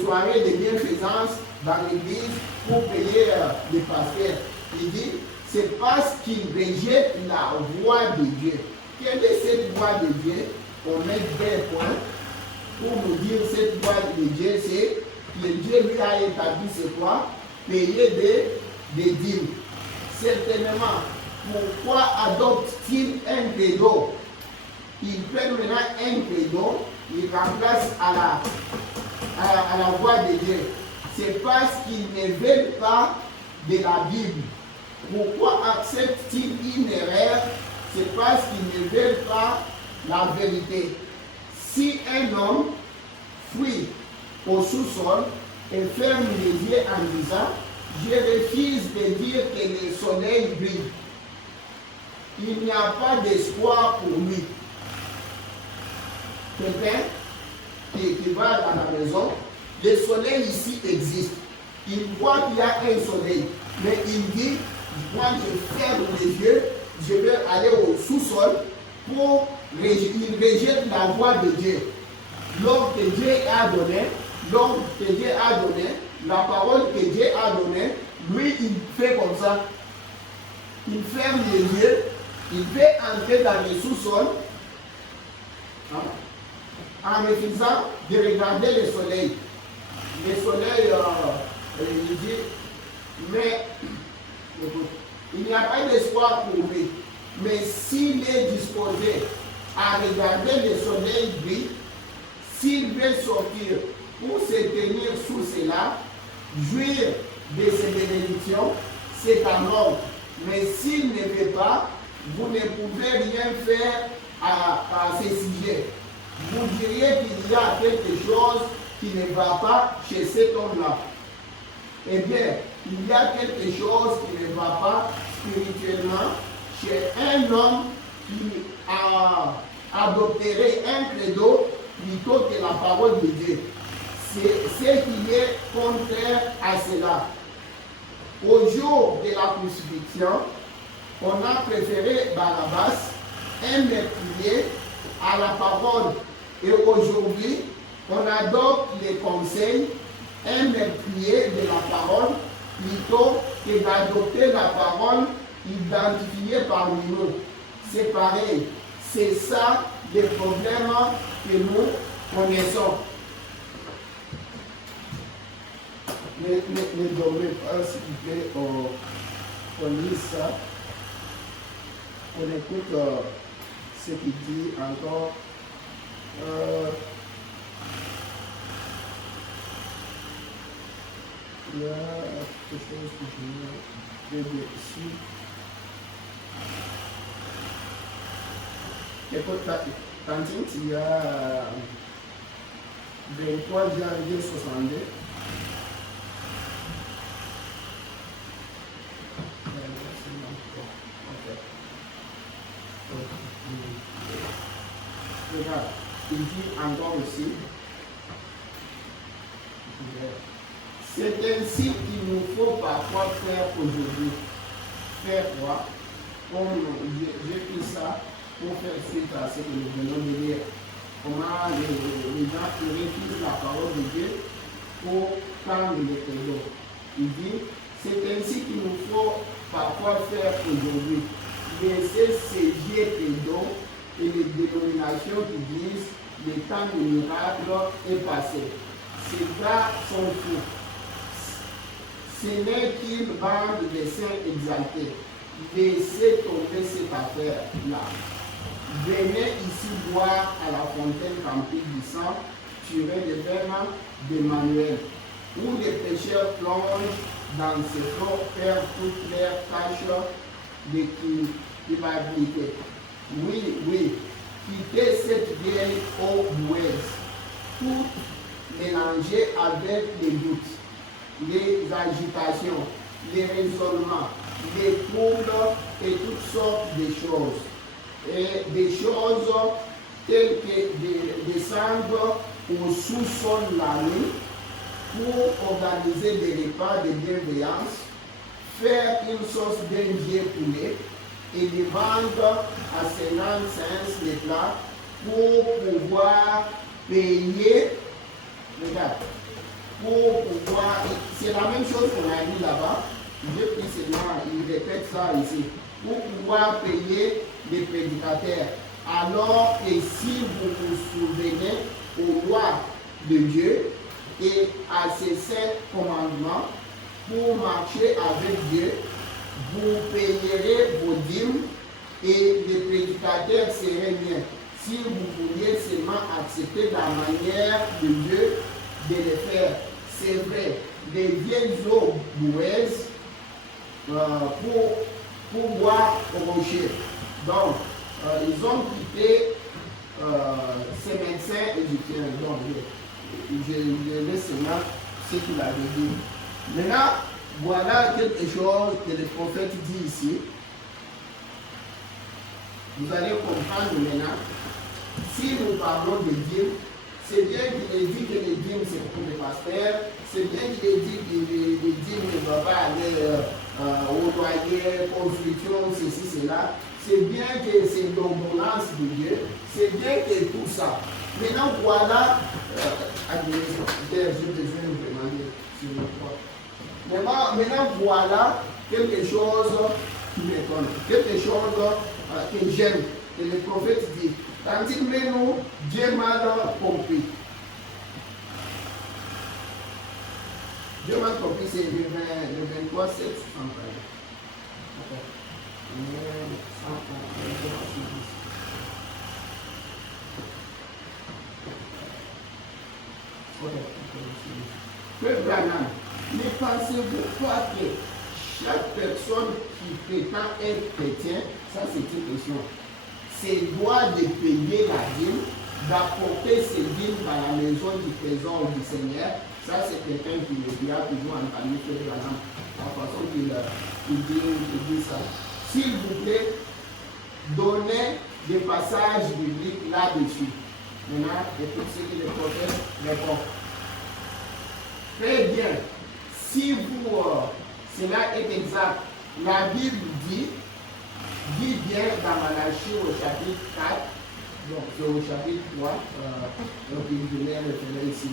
soirées de bienfaisance dans l'église pour payer les pasteurs. Il dit, c'est parce qu'ils rejettent la voix de Dieu. Quelle est cette voix de Dieu? On met des points pour nous dire cette voix de Dieu, c'est que Dieu lui a établi c'est quoi? Payer des dîmes. Certainement, pourquoi adopte-t-il un credo? Il prend maintenant un credo, il remplace à la voix de Dieu. C'est parce qu'ils ne veulent pas de la Bible. Pourquoi accepte-t-il une erreur? C'est parce qu'ils ne veulent pas la vérité. Si un homme fuit au sous-sol et ferme les yeux en disant « Je refuse de dire que le soleil brille », il n'y a pas d'espoir pour lui. Quelqu'un qui va à la maison, le soleil ici existe. Il voit qu'il y a un soleil, mais il dit « Moi, je ferme les yeux, je vais aller au sous-sol pour... » Il rejette la voix de Dieu. L'ordre que Dieu a donné, la parole que Dieu a donnée, lui, il fait comme ça. Il ferme les yeux, il fait entrer dans le sous-sol en refusant de regarder le soleil. Le soleil, il dit, mais écoute, il n'y a pas d'espoir pour lui. Mais s'il est disposé à regarder le soleil briller, s'il veut sortir pour se tenir sous cela, jouir de ses bénédictions, c'est en ordre. Mais s'il ne veut pas, vous ne pouvez rien faire à ce sujet. Vous diriez qu'il y a quelque chose qui ne va pas chez cet homme-là. Eh bien, il y a quelque chose qui ne va pas spirituellement chez un homme qui adopterait un credo plutôt que la parole de Dieu. C'est ce qui est contraire à cela. Au jour de la crucifixion, on a préféré Barabbas, un meurtrier, à la parole. Et aujourd'hui, on adopte les conseils, un meurtrier de la parole, plutôt que d'adopter la parole identifiée parmi nous. C'est pareil. C'est ça le problème que nous connaissons. Ne dormez pas, s'il vous plaît, on lit ça. On écoute ce qu'il dit encore. Il y a quelque chose que je vais dire ici. Écoute, Tantine, il y a 23 janvier 62. Regarde, il dit encore aussi, c'est ainsi qu'il nous faut parfois faire aujourd'hui. Faire quoi? Comme j'ai pris ça pour faire suite à ce que nous venons de lire. Comment les gens qui refusent la parole de Dieu pour prendre le credo. Il dit, c'est ainsi qu'il nous faut parfois faire aujourd'hui. Laisser ces vieux credos et les dénominations qui disent le temps du miracle est passé. Ces gars sont fous. Ce n'est qu'une bande de saints exaltés. Laissez tomber cette affaire-là. Venez ici boire à la fontaine remplie du sang, tiré de veine d'Emmanuel, où les pécheurs plongent dans ces flots, perdent toutes leurs tâches de culpabilité. Oui, oui, quittez cette vieille eau boueuse, toute mélangée avec les doutes, les agitations, les raisonnements, les troubles et toutes sortes de choses. Et des choses telles que descendre au sous-sol la nuit pour organiser des repas de bienveillance, faire une sauce d'un vieux poulet et les vendre à 55 les plats pour pouvoir payer. Regarde, pour pouvoir, c'est la même chose qu'on a dit là-bas. J'ai pris seulement, il répète ça ici. Pour pouvoir payer les prédicateurs. Alors que si vous vous souvenez aux lois de Dieu et à ses saints commandements, pour marcher avec Dieu, vous payerez vos dîmes et les prédicateurs seraient bien. Si vous vouliez seulement accepter la manière de Dieu de le faire, c'est vrai, des vieilles eaux boueuses pour boire au rocher. Donc, ils ont quitté ces médecins égyptiens. Donc, je laisse seulement ce qu'il avait dit. Maintenant, voilà quelque chose que le prophète dit ici. Vous allez comprendre maintenant. Si nous parlons de dîmes, c'est bien qu'il ait dit que les dîmes c'est pour les pasteurs, c'est bien qu'il ait dit que les dîmes ne doivent pas aller au loyer, construction, ceci, cela. C'est bien que c'est l'ordonnance de Dieu, c'est bien que tout ça. Maintenant, voilà, j'ai besoin de demander sur le point. Maintenant, voilà quelque chose qui m'étonne, quelque chose que j'aime, que le prophète dit. Tandis que nous, Dieu m'a compris. Dieu m'a compris, c'est le 23, 7, 113. Frère Branham, ne pensez-vous pas que chaque personne qui prétend être chrétien, ça c'est une question, c'est droit de payer la dîme, d'apporter ses dîmes dans la maison du trésor du Seigneur. Ça c'est quelqu'un qui le dira toujours en famille, par exemple, la façon qu'il dit ça. S'il vous plaît, donnez des passages bibliques là-dessus. Maintenant, écoute ce que le prophète répond. Très bien. Si vous, cela est exact, la Bible dit bien dans Malachie au chapitre 4, donc c'est au chapitre 3, donc je vais référer ici.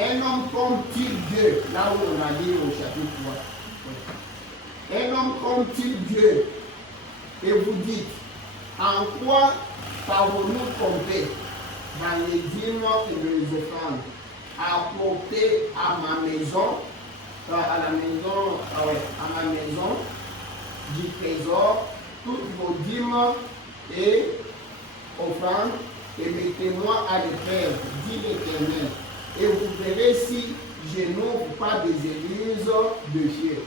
Un homme comme-t-il Dieu, là où on a dit au chapitre 3. Un homme comme-t-il Dieu, et vous dites, en quoi parlons-nous compter dans les dîmes et les offrandes, apporter à ma maison, à ma maison du trésor, toutes vos dîmes et offrandes, et mettez-moi à l'épreuve, dit l'Éternel, et vous verrez si je n'ouvre pas des églises de feu.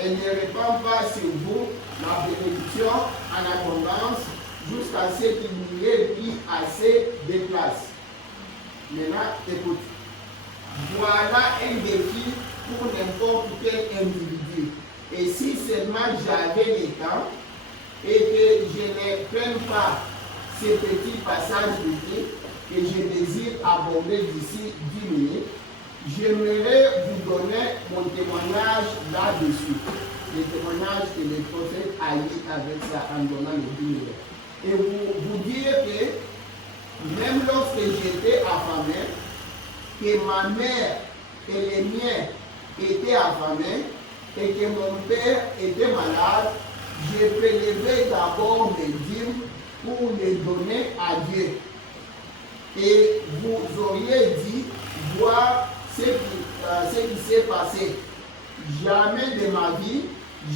Et ne répand pas sur vous la bénédiction en abondance jusqu'à ce qu'il n'y ait plus assez de place. Maintenant, écoute. Voilà un défi pour n'importe quel individu. Et si seulement j'avais le temps et que je ne prenne pas ces petits passages bibliques que je désire aborder d'ici 10 minutes, j'aimerais vous donner mon témoignage là-dessus. Le témoignage que le prophète a eu avec ça en donnant les 10 minutes. Et vous dire que même lorsque j'étais affamé, que ma mère et les miens étaient affamés et que mon père était malade, j'ai prélevé d'abord mes dîmes pour les donner à Dieu. Et vous auriez dit, voir ce qui s'est passé. Jamais de ma vie,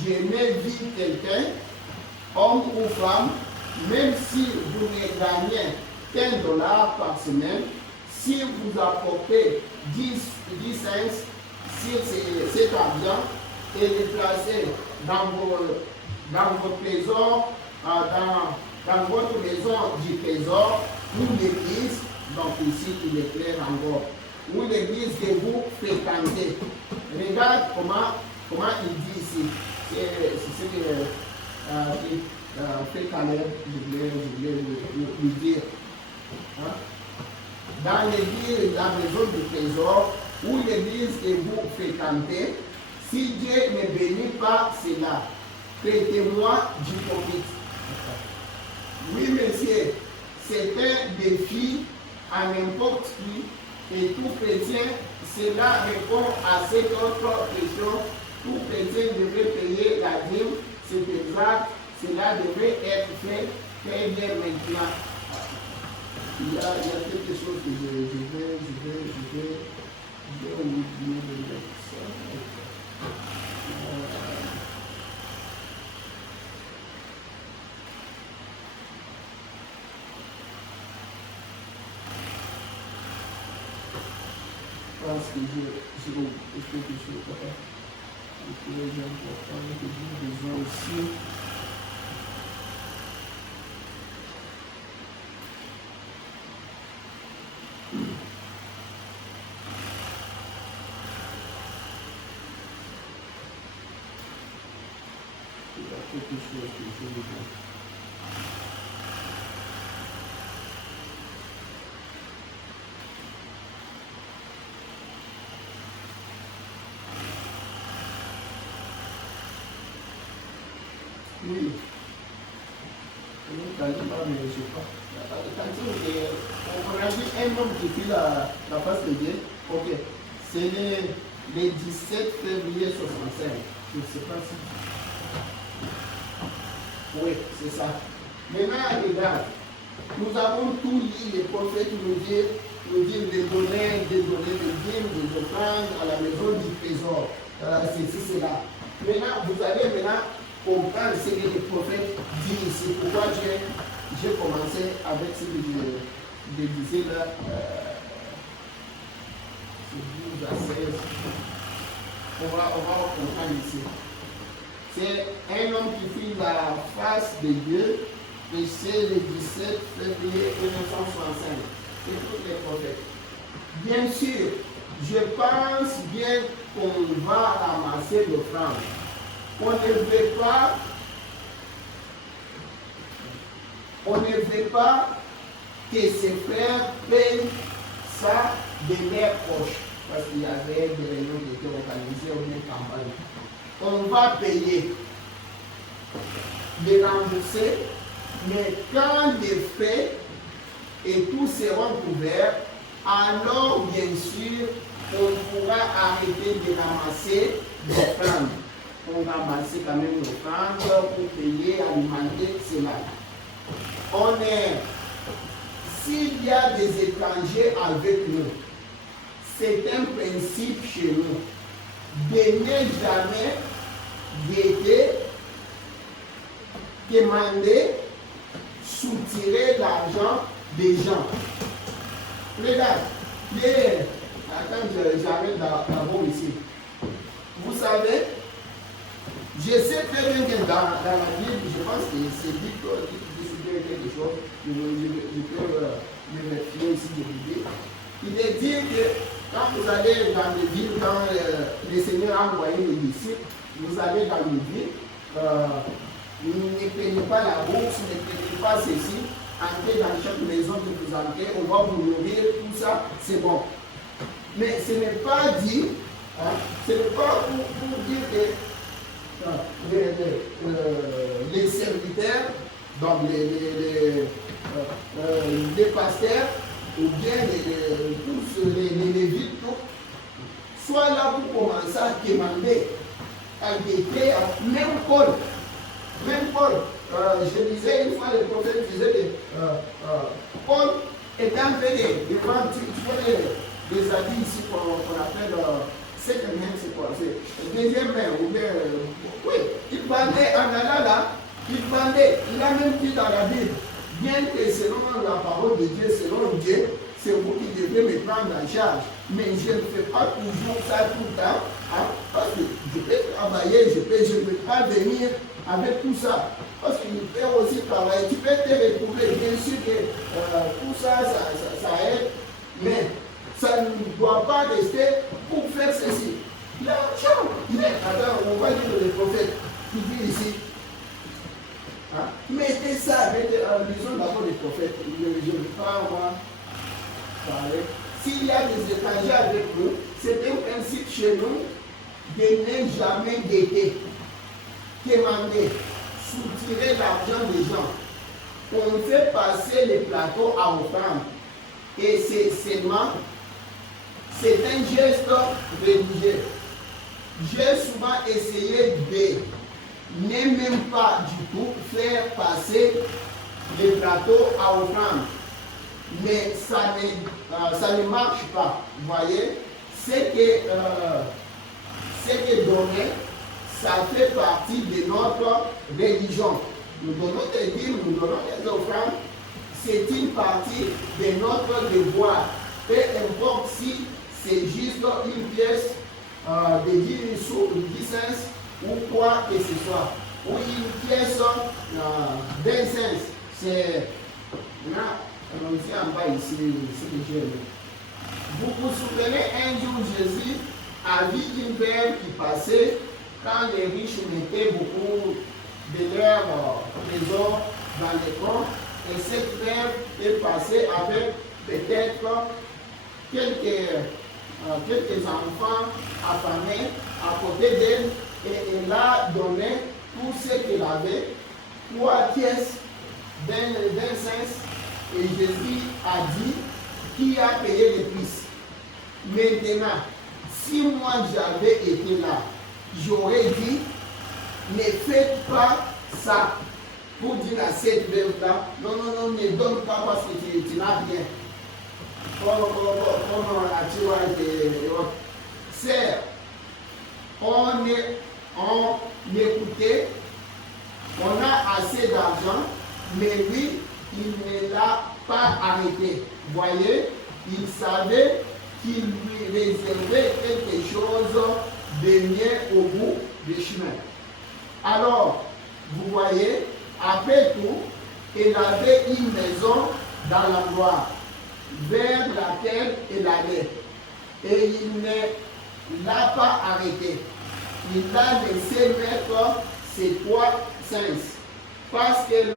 je n'ai vu quelqu'un, homme ou femme, même si vous ne gagnez $15 par semaine, si vous apportez 10 cents sur cet argent et le placez dans votre trésor, dans votre maison du trésor, ou l'église, donc ici il est clair encore, ou l'église que vous fréquentez. Regarde comment il dit ici. C'est ce que fait Caleb, je voulais lui dire. Hein? Dans l'église, la maison du trésor, ou l'église que vous fréquentez, si Dieu ne bénit pas cela, traitez-moi d'hypocrite. Oui, monsieur, c'est un défi à n'importe qui, et tout chrétien, cela répond à cette autre question. Tout chrétien devrait payer la dîme, c'est exact, cela devrait être fait très bien maintenant. Il y a quelque chose que je vais oublier de dire ça. Parce que j'ai quelque chose très important que j'ai besoin aussi. Quelque chose que je veux dire. Oui. Mais je sais pas. On a dit un homme qui fait la face de Dieu. Ok. C'est le 17 février 65. Je ne sais pas si. Oui, c'est ça. Maintenant, regarde, nous avons tout lu, les prophètes nous disent de donner des dîmes, des offrandes à la maison du trésor. Ceci, cela. Maintenant, vous allez comprendre ce que les prophètes disent ici. Pourquoi j'ai commencé avec ce que je disais là, c'est 12 à 16. On va comprendre ici. C'est un homme qui fit la face de Dieu, et c'est le 17 février 1965. C'est tous les prophètes. Bien sûr, je pense bien qu'on va ramasser l'offrande. On ne veut pas que ses frères payent ça de leurs poches. Parce qu'il y avait des réunions qui étaient organisées ou une campagne. On va payer, les rembourser, mais quand les frais et tout seront couverts, alors bien sûr, on pourra arrêter de ramasser l'offrande. On ramasser quand même l'offrande pour payer, alimenter cela. S'il y a des étrangers avec nous, c'est un principe chez nous. De ne jamais guetter, demander, soutirer l'argent des gens. Regarde, attends, j'arrête d'abord ici. Vous savez, je sais très bien que dans la Bible, je pense que c'est dit quelque chose, je peux me vérifier ici de l'idée. Il est dit que quand vous allez dans les villes, quand le Seigneur a envoyé les disciples, vous allez dans les villes, ne prenez pas la bourse, ne prenez pas ceci, entrez dans chaque maison que vous entrez, on va vous nourrir, tout ça, c'est bon. Mais ce n'est pas dit, ce n'est pas pour dire que les serviteurs, donc les pasteurs, ou bien tous les lévites, soient là pour commencer à demander, à guetter, même Paul, je disais une fois, le prophète disait que Paul est en train de vendre, tu vois les habits ici qu'on appelle second hand, c'est quoi? C'est deuxième main, ou bien, oui, il vendait en allant là, il a même dit dans la Bible, bien que selon la parole de Dieu, selon Dieu, c'est vous qui devez me prendre en charge. Mais je ne fais pas toujours ça tout le temps, parce que je peux travailler, je ne peux pas venir avec tout ça. Parce qu'il peut aussi travailler, tu peux te retrouver, bien sûr que tout ça, ça aide, mais ça ne doit pas rester pour faire ceci. L'argent, mais attends, on va dire le prophète qui dit ici, mettez ça, lisons d'abord les prophètes, je ne vais pas parler. S'il y a des étrangers avec nous, c'est un principe chez nous de ne jamais guetter, demander, soutirer l'argent des gens. On fait passer les plateaux à offrande. Et c'est un geste religieux. J'ai souvent essayé de ne même pas du tout faire passer les plateaux à offrande. Mais ça ne marche pas. Vous voyez, c'est que donner, ça fait partie de notre religion. Nous donnons des dîmes, nous donnons des offrandes. C'est une partie de notre devoir. Peu importe si c'est juste une pièce de 10 sous, 10 cents ou quoi que ce soit. Ou une pièce d'1 cent. C'est là, on est en bas ici, c'est que j'ai. Vous vous souvenez, un jour Jésus a vu une veuve qui passait quand les riches mettaient beaucoup de leur trésor dans les comptes. Et cette veuve est passée avec peut-être quelques enfants affamés à côté d'elle et elle a donné tout ce qu'elle avait, 3 pièces d'1 cent. Et Jésus a dit qui a payé les prix. Maintenant, si moi j'avais été là, j'aurais dit ne faites pas ça. Pour dire à cette veuve-là, non, ne donne pas parce que tu n'as rien. Sœur, on écoutait, on a assez d'argent, mais lui, il ne l'a pas arrêté. Vous voyez, il savait qu'il lui réservait quelque chose de mieux au bout du chemin. Alors, vous voyez, après tout, il avait une maison dans l'endroit vers laquelle il allait. Et il ne l'a pas arrêté. Il a laissé mettre ses 3 sens. Parce que